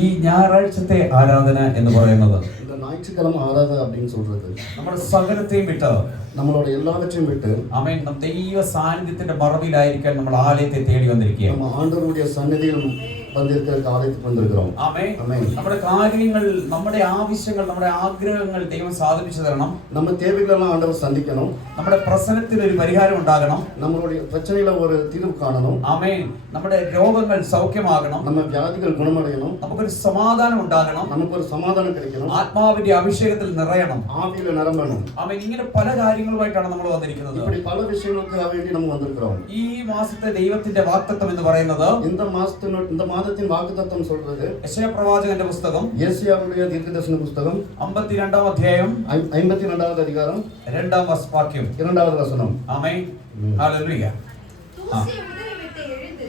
ഈ ഞായറാഴ്ചത്തെ ആരാധന എന്ന് പറയുന്നത് இந்த ஞாயிற்றுக்கிழமை ஆராதனை அப்படின்னு சொல்றது നമ്മുടെ സകലത്തെയും വിട്ട് நம்மளோட எல்லாவற்றையும் விட்டு ആമേൻ ദൈവ സാന്നിധ്യത്തിന്റെ മറവിലായിരിക്കാൻ നമ്മൾ ആലയത്തെ തേടി വന്നിരിക്കുക. நம்ம ஆண்டவருடைய சந்நிதியில் വന്നിരിക്കുന്ന ആലയത്തിൽ വന്നിരിக்கிறோം. ആമേൻ. ആമേൻ. നമ്മുടെ കാര്യങ്ങൾ, നമ്മുടെ ആവശ്യങ്ങൾ, നമ്മുടെ ആഗ്രഹങ്ങൾ ദൈവം സാധിപ്പിച്ചു തരണം. நம்ம தேவைகளெல்லாம் ஆண்டவர் சந்திக்கணும். നമ്മുടെ പ്രശ്നത്തിന് ഒരു പരിഹാരം ഉണ്ടാകണം. நம்மளுடைய பிரச்சனையில ஒரு தீர்வு காணணும். ആമേൻ. നമ്മുടെ രോഗങ്ങൾ സൗഖ്യമാകണം. நம்ம வியாதிகள் குணமடையணும். നമുക്കൊരു സമാധാനം ഉണ്ടാകണം. നമുക്കൊരു സമാധാനം கிடைக்கணும். ആത്മാവിന്റെ അഭിഷേകത്തിൽ നിറയണം. ആവിയിലെ നിറയണം. ആമേൻ. ഇങ്ങനെ പല കാര്യങ്ങളുമായിട്ടാണ് നമ്മൾ വന്നിരിക്കുന്നത്. இப்படி பல விஷயங்களுக்கு வேண்டி நம்ம வந்திருக்கிறோம். ഈ മാസത്തെ ദൈവത്തിന്റെ വാഗ്ദത്തം എന്ന് പറയുന്നത് இந்த மாதத்தின் வாக்குத்தத்தம் சொல்றது യെശയ്യാ പ്രവാചകന്റെ പുസ്തകം യേശയ്യാവുடைய தீர்க்கதரிசன புத்தகம் 52 അധ്യായം 52வது அதிகாரம் 2 വാക്യം 2வது வசனம். ആമേൻ. ഹല്ലേലൂയ. தூசியை உதறிவிட்டு எழுந்து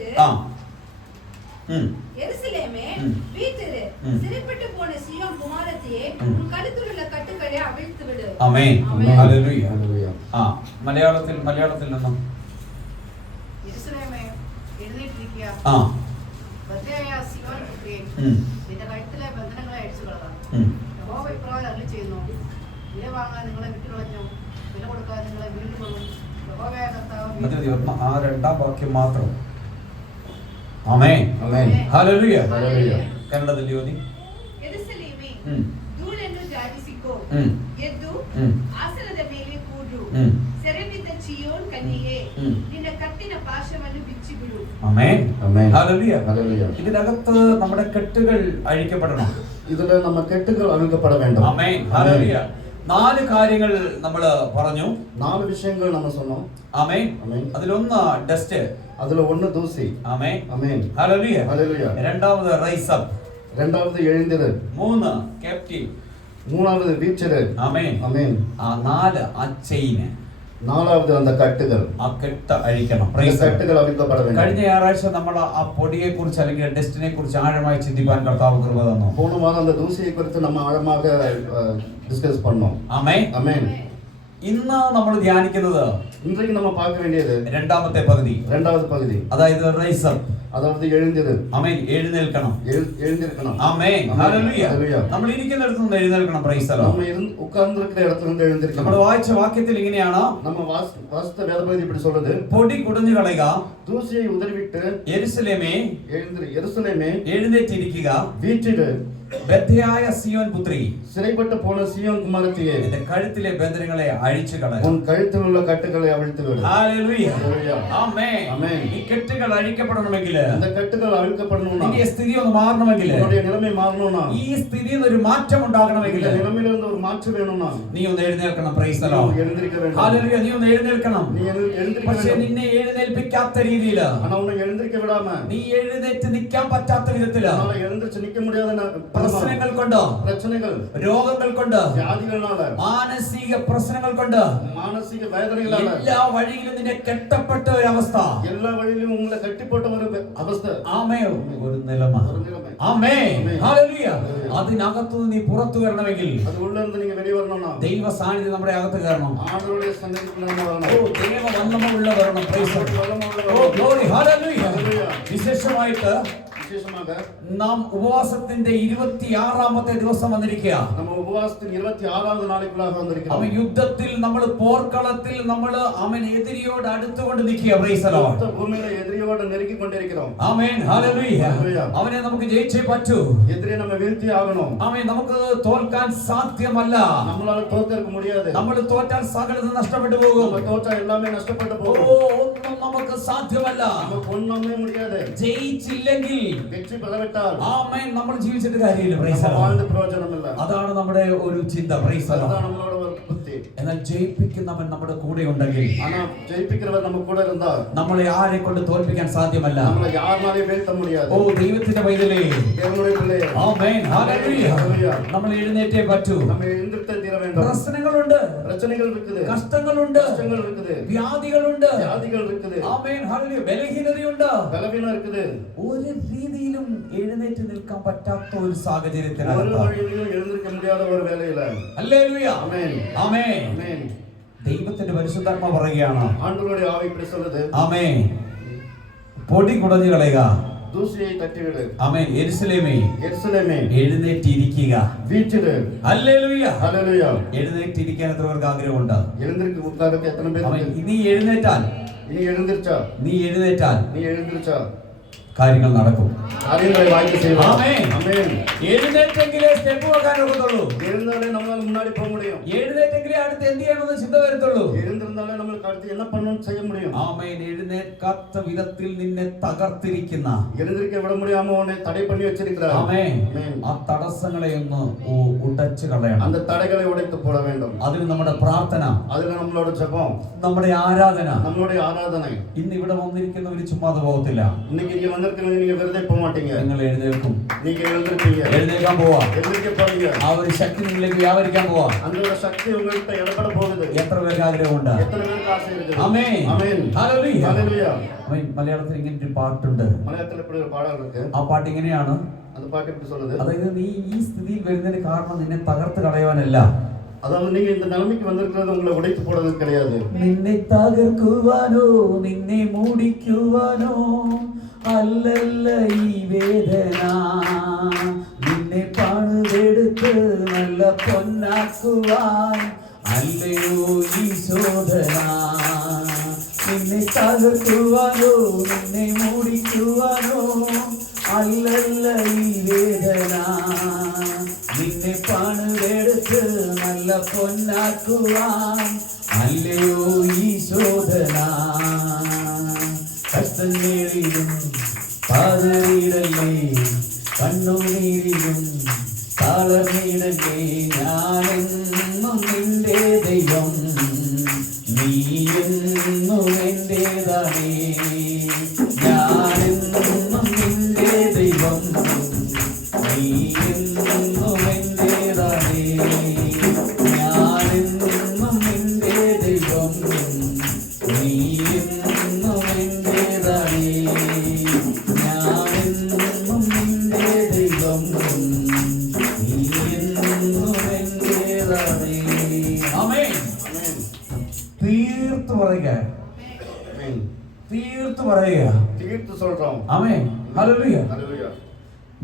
எருசலேமே வீற்றிரு, சிறைப்பட்டு போன சீயோன் குமாரத்தியே, உன் கழுத்தில் உள்ள கட்டுக்களை அவிழ்த்து விடு. ആമേൻ. ഹല്ലേലൂയ. ഹല്ലേലൂയ. മലയാളത്തിൽ നിന്നും எருசலேமே എഴുന്നേറ്റിരിക്കുക, ബദ്ധയായ സീയോൻ പുത്രിയേ, നിന്റെ കഴുത്തിലെ ബന്ധനങ്ങളെ അഴിച്ചുകളക. യഹോവ ഇപ്രകാരം അരുളിച്ചെയ്യുന്നു, വില വാങ്ങാൻ നിങ്ങളെ വിട്ടുകളഞ്ഞു, വില കൊടുക്കാൻ നിങ്ങളെ വീണ്ടും കൊള്ളും. യഹോവയായ കർത്താവ് ആ 2 വാക്യം മാത്രം. ആമേൻ. ആമേൻ. ഹല്ലേലൂയ. ഹല്ലേലൂയ. കന്നഡത്തിൽ യോനി ಎರುಸಲೇಮೇ ಧೂಳನ್ನು ಜಾರಿಸಿಕೋ, ಎದ್ದು ಆಸನದ ಮೇಲೆ ಕೂಡು, ಸೆರೆಬಿದ್ದ ಚೀಯೋನ್ ಕನ್ಯೆಯೇ, ನಿನ್ನ ಕತ್ತಿನ ಪಾಶವನ್ನು ಬಿಚ್ಚಿಬಿಡು. ആമേൻ. ആമേൻ. ഹല്ലേലൂയ. ഹല്ലേലൂയ. ഇതിനകത്ത് നമ്മുടെ കെട്ടുകൾ അഴിക്കപ്പെടണം. ഇതിൽ നമ്മ കെട്ടുകൾ അഴിക്കപ്പെട വേണ്ട. ആമേൻ. ഹല്ലേലൂയ. 4 കാര്യങ്ങൾ നമ്മൾ പറഞ്ഞു. 4 விஷயங்கள் நம்ம சொன்னோம். ആമേൻ. ആമേൻ. അതിലൊന്ന് ഡസ്റ്റ്, അതിൽ ഒന്ന് ദൂസി. ആമേൻ. ആമേൻ. ഹല്ലേലൂയ. ഹല്ലേലൂയ. രണ്ടാമത് റൈസ് അപ്പ്, രണ്ടാമത് എഴുന്നേൽപ്പ്. 3 ക്യാപ്റ്റീവ്, മൂന്നാമത് വീഴ്ചര്. ആമേൻ. ആമേൻ. 4 ആ ചെയിൻ, നാലാമത് அந்த കട്ടുകൾ, ആ കെട്ട് അഴിക്കണം. കെട്ടുകൾ അഴിക്കപ്പെട വേണ്ട. കഴിഞ്ഞ ഞായറാഴ്ച നമ്മൾ ആ പൊടിയെ കുറിച്ച് അല്ലെങ്കിൽ ഡസ്റ്റിനെ കുറിച്ച് ആഴമായി ചിന്തിക്കാൻ കർത്താവ് കൃപ തന്നു. போன வாரம் அந்த தூசியை குறித்து நம்ம ஆழமாக டிஸ்கஸ் பண்ணோம். ആമേൻ. ആമേൻ. ഇന്ന് നമ്മൾ ധ്യാനിക്കുന്നത് இன்றைக்கு நம்ம பார்க்க வேண்டியது രണ്ടാമത്തെ പകുതി, இரண்டாவது பகுதி, അതായത് റൈസ് അപ്പ്. அதாவது எழுந்திரு. ആമേൻ. എഴുന്നേൽക്കണം. எழுந்திருக்கணும். ആമേൻ. ഹല്ലേലൂയ. ഹല്ലേലൂയ. നമ്മൾ ഇരിക്കുന്നിടത്ത് നിന്ന് എഴുന്നേൽക്കണം. Price the Lord. நம்ம உட்கார்ந்திருக்கிற இடத்துல இருந்து எழுந்திருக்கணும். നമ്മൾ വായിച്ച വാക്യത്തിൽ ഇങ്ങനെയാണ്, நம்ம வாசித்த வேதபகுதி இப்படி சொல்றது, പൊടി കുടഞ്ഞു കളയുക, தூசியை உதறிவிட்டு യെരൂശലേമേ எழுந்திரு, எருசலேமே എഴുന്നേറ്റിരിക്കുക, வீற்றிடு, ബദ്ധയായ സിയോൻ പുത്രി, சிறைப்பட்டு போன சீயோன் குமாரத்தியே, നിന്റെ കഴുത്തിലെ ബന്ധനങ്ങളെ അഴിച്ചു കളയുക. உன் கழுத்தில் உள்ள கட்டுகளை அவிழ்த்து விடு. ഹല്ലേലൂയ. ഹല്ലേലൂയ. ആമേൻ. ആമേൻ. ഈ കെട്ടുകൾ അഴിക്കപ്പെടണമെങ്കിൽ, இந்த കെട്ടുകൾ അഴിക്കപ്പെടണമെങ്കിൽ, നിന്റെ സ്ഥിതി ഒന്ന് മാറണമെങ്കിൽ, உன்னுடைய நிலைமை மாறணும்னா, ഈ സ്ഥിതിയിൽ ഒരു മാറ്റം ഉണ്ടാകണമെങ്കിൽ, இந்த நிலைமையிலிருந்து ஒரு மாற்றம் வேணும்னா, നീ ഒന്ന് എഴുന്നേൽക്കണം. Price the Lord. எழுந்திருக்க வேண்டும். ഹല്ലേലൂയ. നീ ഒന്ന് എഴുന്നേൽക്കണം. நீ எழுந்திருக்க പക്ഷേ வேண்டும். നിന്നെ എഴുന്നേൽപ്പിക്കാത്ത രീതിയിൽ, ஆனா உன்னை எழுந்திருக்க விடாம, നീ എഴുന്നേറ്റ് നിൽക്കാൻ പറ്റാത്ത വിധത്തില്, உன்னால எழுந்திருச்சு நிக்க முடியாத പ്രശ്നങ്ങൾ കൊണ്ട്, பிரச்சனைகள், രോഗങ്ങൾ കൊണ്ട്, വ്യാധികളാல, മാനസിക പ്രശ്നങ്ങൾ കൊണ്ട്, മാനസിക വേദനകളാല, എല്ലാ വഴിയിലും നിന്നെ കെട്ടപ്പെട്ട ഒരു അവസ്ഥ, എല്ലാ വഴിയിലും ഉങ്ങളെ കെട്ടിപ്പോട്ട ഒരു അവസ്ഥ. ആമേൻ. ഒരു നിലമ. ആമേൻ. ഹല്ലേലൂയ. അതിനകത്തു നീ പുറത്തു വരണമെങ്കിൽ, അത് ഉള്ളിൽ നീ വെളിയിൽ വരണம்னா, ദൈവ സാന്നിധ്യം നമ്മുടെ അകത്ത് കയറണം. ആളുകളുടെ സന്നിധിയിൽ നമ്മൾ വരണം. ഓ, ദൈവ വന്നമുള്ള വരണം. Praise the Lord. Oh, glory. Hallelujah. വിശേഷമായിട്ട് നാം ഉപവാസത്തിന്റെ 26ാമത്തെ ദിവസം വന്നിരിക്കുക. നമ്മൾ ഉപവാസത്തിന് 26ാമത് നാളിക്കുള്ளாக വന്നിരിക്കുന്നു. അവൻ യുദ്ധത്തിൽ, നമ്മൾ പോർക്കളത്തിൽ, നമ്മൾ അവൻ എതിരിയോട് അടുത്തുകൊണ്ട് നിൽക്കുക. Price the Lord. ഭൂമിയിലെ എതിരിയോട് നെരുക്കിക്കൊണ്ടിരിക്കുന്നു. ആമേൻ. ഹല്ലേലൂയ. അവനെ നമുക്ക് ജയിച്ചേ പറ്റൂ. എതിരെ നമ്മ വീഴ്ത്തി ആകണം. ആമേൻ. നമുക്ക് തോൽക്കാൻ സാധ്യമല്ല. നമ്മളാൽ തോൽക്കാൻ முடியாது. നമ്മൾ തോറ്റാൽ സകലതും നഷ്ടപ്പെട്ടു പോകും. നമ്മൾ തോറ്റാൽ എല്ലാമേ നഷ്ടപ്പെട്ടു പോകും. ഒന്നും നമുക്ക് സാധ്യമല്ല. നമുക്ക് ഒന്നുമേ முடியாது. ജയിച്ചില്ലെങ്കിൽ, വെற்றி பெறவிட்டால், ആമേൻ, നമ്മൾ ജീവിച്ചിട്ട് കാര്യമില്ല. പ്രൈസ് ദി வாழ்ந்து ലോർഡ്. പ്രയോജനമില്ല. അതാണ് നമ്മുടെ ഒരു ചിന്ത. Price the Lord. അതാണ് നമ്മുടെ ഒരു ബുദ്ധി. എന്നാൽ ജയിപ്പിക്കുന്നവൻ നമ്മുടെ കൂടെ ഉണ്ടെങ്കിൽ, ஆனா ஜெயிப்பிக்கிறவர் நம்ம கூட இருந்தால், നമ്മളെ ആരെ കൊണ്ട് തോൽപ്പിക്കാൻ സാധ്യമല്ല. നമ്മളെ யாராலையும் വീഴ്ത്ത முடியாது. ഓ, ദൈവത്തിന്റെ പൈതലേ, தேவனுடைய பிள்ளை, ആമേൻ. ഹല്ലേലൂയ. നമ്മൾ എഴുന്നേറ്റേ പറ്റൂ. நம்ம எழுந்திருத்தே தீர வேண்டும். പ്രശ്നങ്ങളുണ്ട്, பிரச்சனைகள் இருக்குது, കഷ്ടങ്ങളുണ്ട്, கஷ்டங்கள் இருக்குது, വ്യാധികളുണ്ട്, வியாதிகள் இருக்குது, ആമേൻ. ഹല്ലേലൂയ. ബലഹീനതയുണ്ട്. ബലഹീനത இருக்குது. ഒരു രീതിയിലും എഴുന്നേറ്റ് നിൽക്കാൻ പറ്റാത്ത ഒരു ഒരു സാഹചര്യത്തിലാണ്. വഴിയിലും എഴുന്നേൽക്കാൻ முடியாத ഒരു വേലയില. ഹല്ലേലൂയ. ആമേൻ. ആമേൻ. ആമേൻ. ദൈവത്തിന്റെ പരിശുദ്ധാത്മാവ് പറയുകയാണ്, ആണ്ടുകളുടെ ആവി இப்படி சொல்லுது, ആമേൻ, പൊടി കുടഞ്ഞു കളയുക, ദൂസിയെ തട്ടിവിട്. ആമേൻ. യെരൂശലേമേ യെരൂശലേമേ എഴുന്നേറ്റിരിക്കുക. വീറ്റിട്. ഹല്ലേലൂയ. ഹല്ലേലൂയ. എഴുന്നേറ്റിരിക്കാൻ എത്ര പേർക്ക് ആഗ്രഹമുണ്ട്? എഴുന്നേൽക്ക് ഉட்கார்ந்து എത്ര പേര്? ആമേൻ. നീ എഴുന്നേറ്റാൽ നീ എഴുന്നേൽച്ചാ കാര്യങ്ങൾ നടക്കും. കാര്യങ്ങളെ വാങ്ങി ചെയ്യുക. ആമേൻ. ആമേൻ. എഴുന്നേറ്റെങ്കിലേ സ്റ്റെപ്പ് വെക്കാൻ ഒക്കത്തുള്ളൂ. எழுந்தாலே நம்மால முன்னாடி போக முடியும். എഴുന്നേറ്റെങ്കിലേ അടുത്ത് എന്ത് ചെയ്യണമെന്ന് ചിന്ത വരത്തുള്ളൂ. எழுந்திருந்தாலே நம்மளுக்கு அடுத்து என்ன பண்ணணும் செய்ய முடியும். ആമേൻ. എഴുന്നേൽക്കാത്ത വിധത്തിൽ നിന്നെ തകർത്തിരിക്കുന്ന, எழுந்திருக்க விட முடியாம உன்னை தடை பண்ணி வச்சிருக்கிறார். ആമേൻ, ആ തടസ്സങ്ങളെ ഒന്ന് ഉടച്ചു കളയണം. அந்த தடைகளை உடைத்து போட வேண்டும். അതിന് നമ്മുടെ പ്രാർത്ഥന, അതിന് നമ്മളോട് ജപം, നമ്മുടെ ആരാധന. നമ്മളുടെ ആരാധന. ഇന്ന് ഇവിടെ വന്നിരിക്കുന്നവർ ചുമ്മാതെ പോകത്തില്ല. இன்னைக்கு இங்க வந்திருக்கிறவங்க நீங்க வெறுതെ போக மாட்டீங்க. നിങ്ങൾ എഴുന്നേൽക്കും. நீங்க எழுந்திருப்பீங்க. എഴുന്നേൽക്കാൻ പോവാ. எழுந்திருக்க போறீங்க. ആ ഒരു ശക്തി നിങ്ങളിലേക്ക് വ്യാപരിക്കാൻ പോവാ. அந்த ஒரு சக்தி உங்கள்ட்ட இடப்பட போகுது. എത്ര പേർക്ക് ആഗ്രഹമുണ്ട്? എത്ര പേർക്ക് ആശ இருக்குது? ആമേൻ. ആമേൻ. ഹല്ലേലൂയ. ഹല്ലേലൂയ. ആമേൻ. മലയാളത്തിൽ ഇങ്ങനെ ഒരു പാട്ടുണ്ട്. മലയാളത്തിൽ ഇപ്പോൾ ഒരു പാഠം ഇருக்கு. ആ പാട്ട് ഇങ്ങനെയാണ്. അത് പാട്ട് ഇപ്പോൾ சொல்லுது. അതായത് നീ ഈ സ്ഥിതിയിൽ വരുന്നതിന് കാരണം നിന്നെ തകർത്ത് കളയാനല്ല. അതാണ് നീ இந்த நிலைமைக்கு வந்திருக்கிறது உங்களை உடைத்து போடுறது கிடையாது. നിന്നെ തകർക്കുവാനോ നിന്നെ മൂടിക്കുവാനോ അല്ലല്ല ഈ വേദന. നിന്നെ പണിതെടുത്ത് നല്ല പൊന്നാക്കുവാൻ അല്ലയോ ഈ ശോധന. നിന്നെ തകർക്കുവാനോ നിന്നെ മൂടിക്കുവാനോ അല്ലല്ല ഈ വേദന. നിന്നെ പണിതെടുത്ത് നല്ല പൊന്നാക്കുവാൻ അല്ലയോ ഈ ശോധന. കഷ്ടങ്ങളിലും പതറിയിടല്ലേ, കണ്ണുനീരിലും തളർന്നിടല്ലേ. ഞാനെന്നും നിന്റെ ദൈവം, നീ എന്നും എന്റേതാണേ. ഞാനെന്നും നിന്റെ ദൈവം, നീ എന്നും എന്റേതാണേ. ഞാനെന്നും നിന്റെ ദൈവം, നീ എന്നും എന്റേതാണേ. ഞാനെന്നും നിന്റെ ദൈവം, നീ എന്നും എന്റേതാണേ. ആമേൻ. തീർത്തു പറയുക. തീർത്തു പറയുക. തീർത്തു சொல்றோம். ആമേൻ. ഹല്ലേലൂയ. ഹല്ലേലൂയ.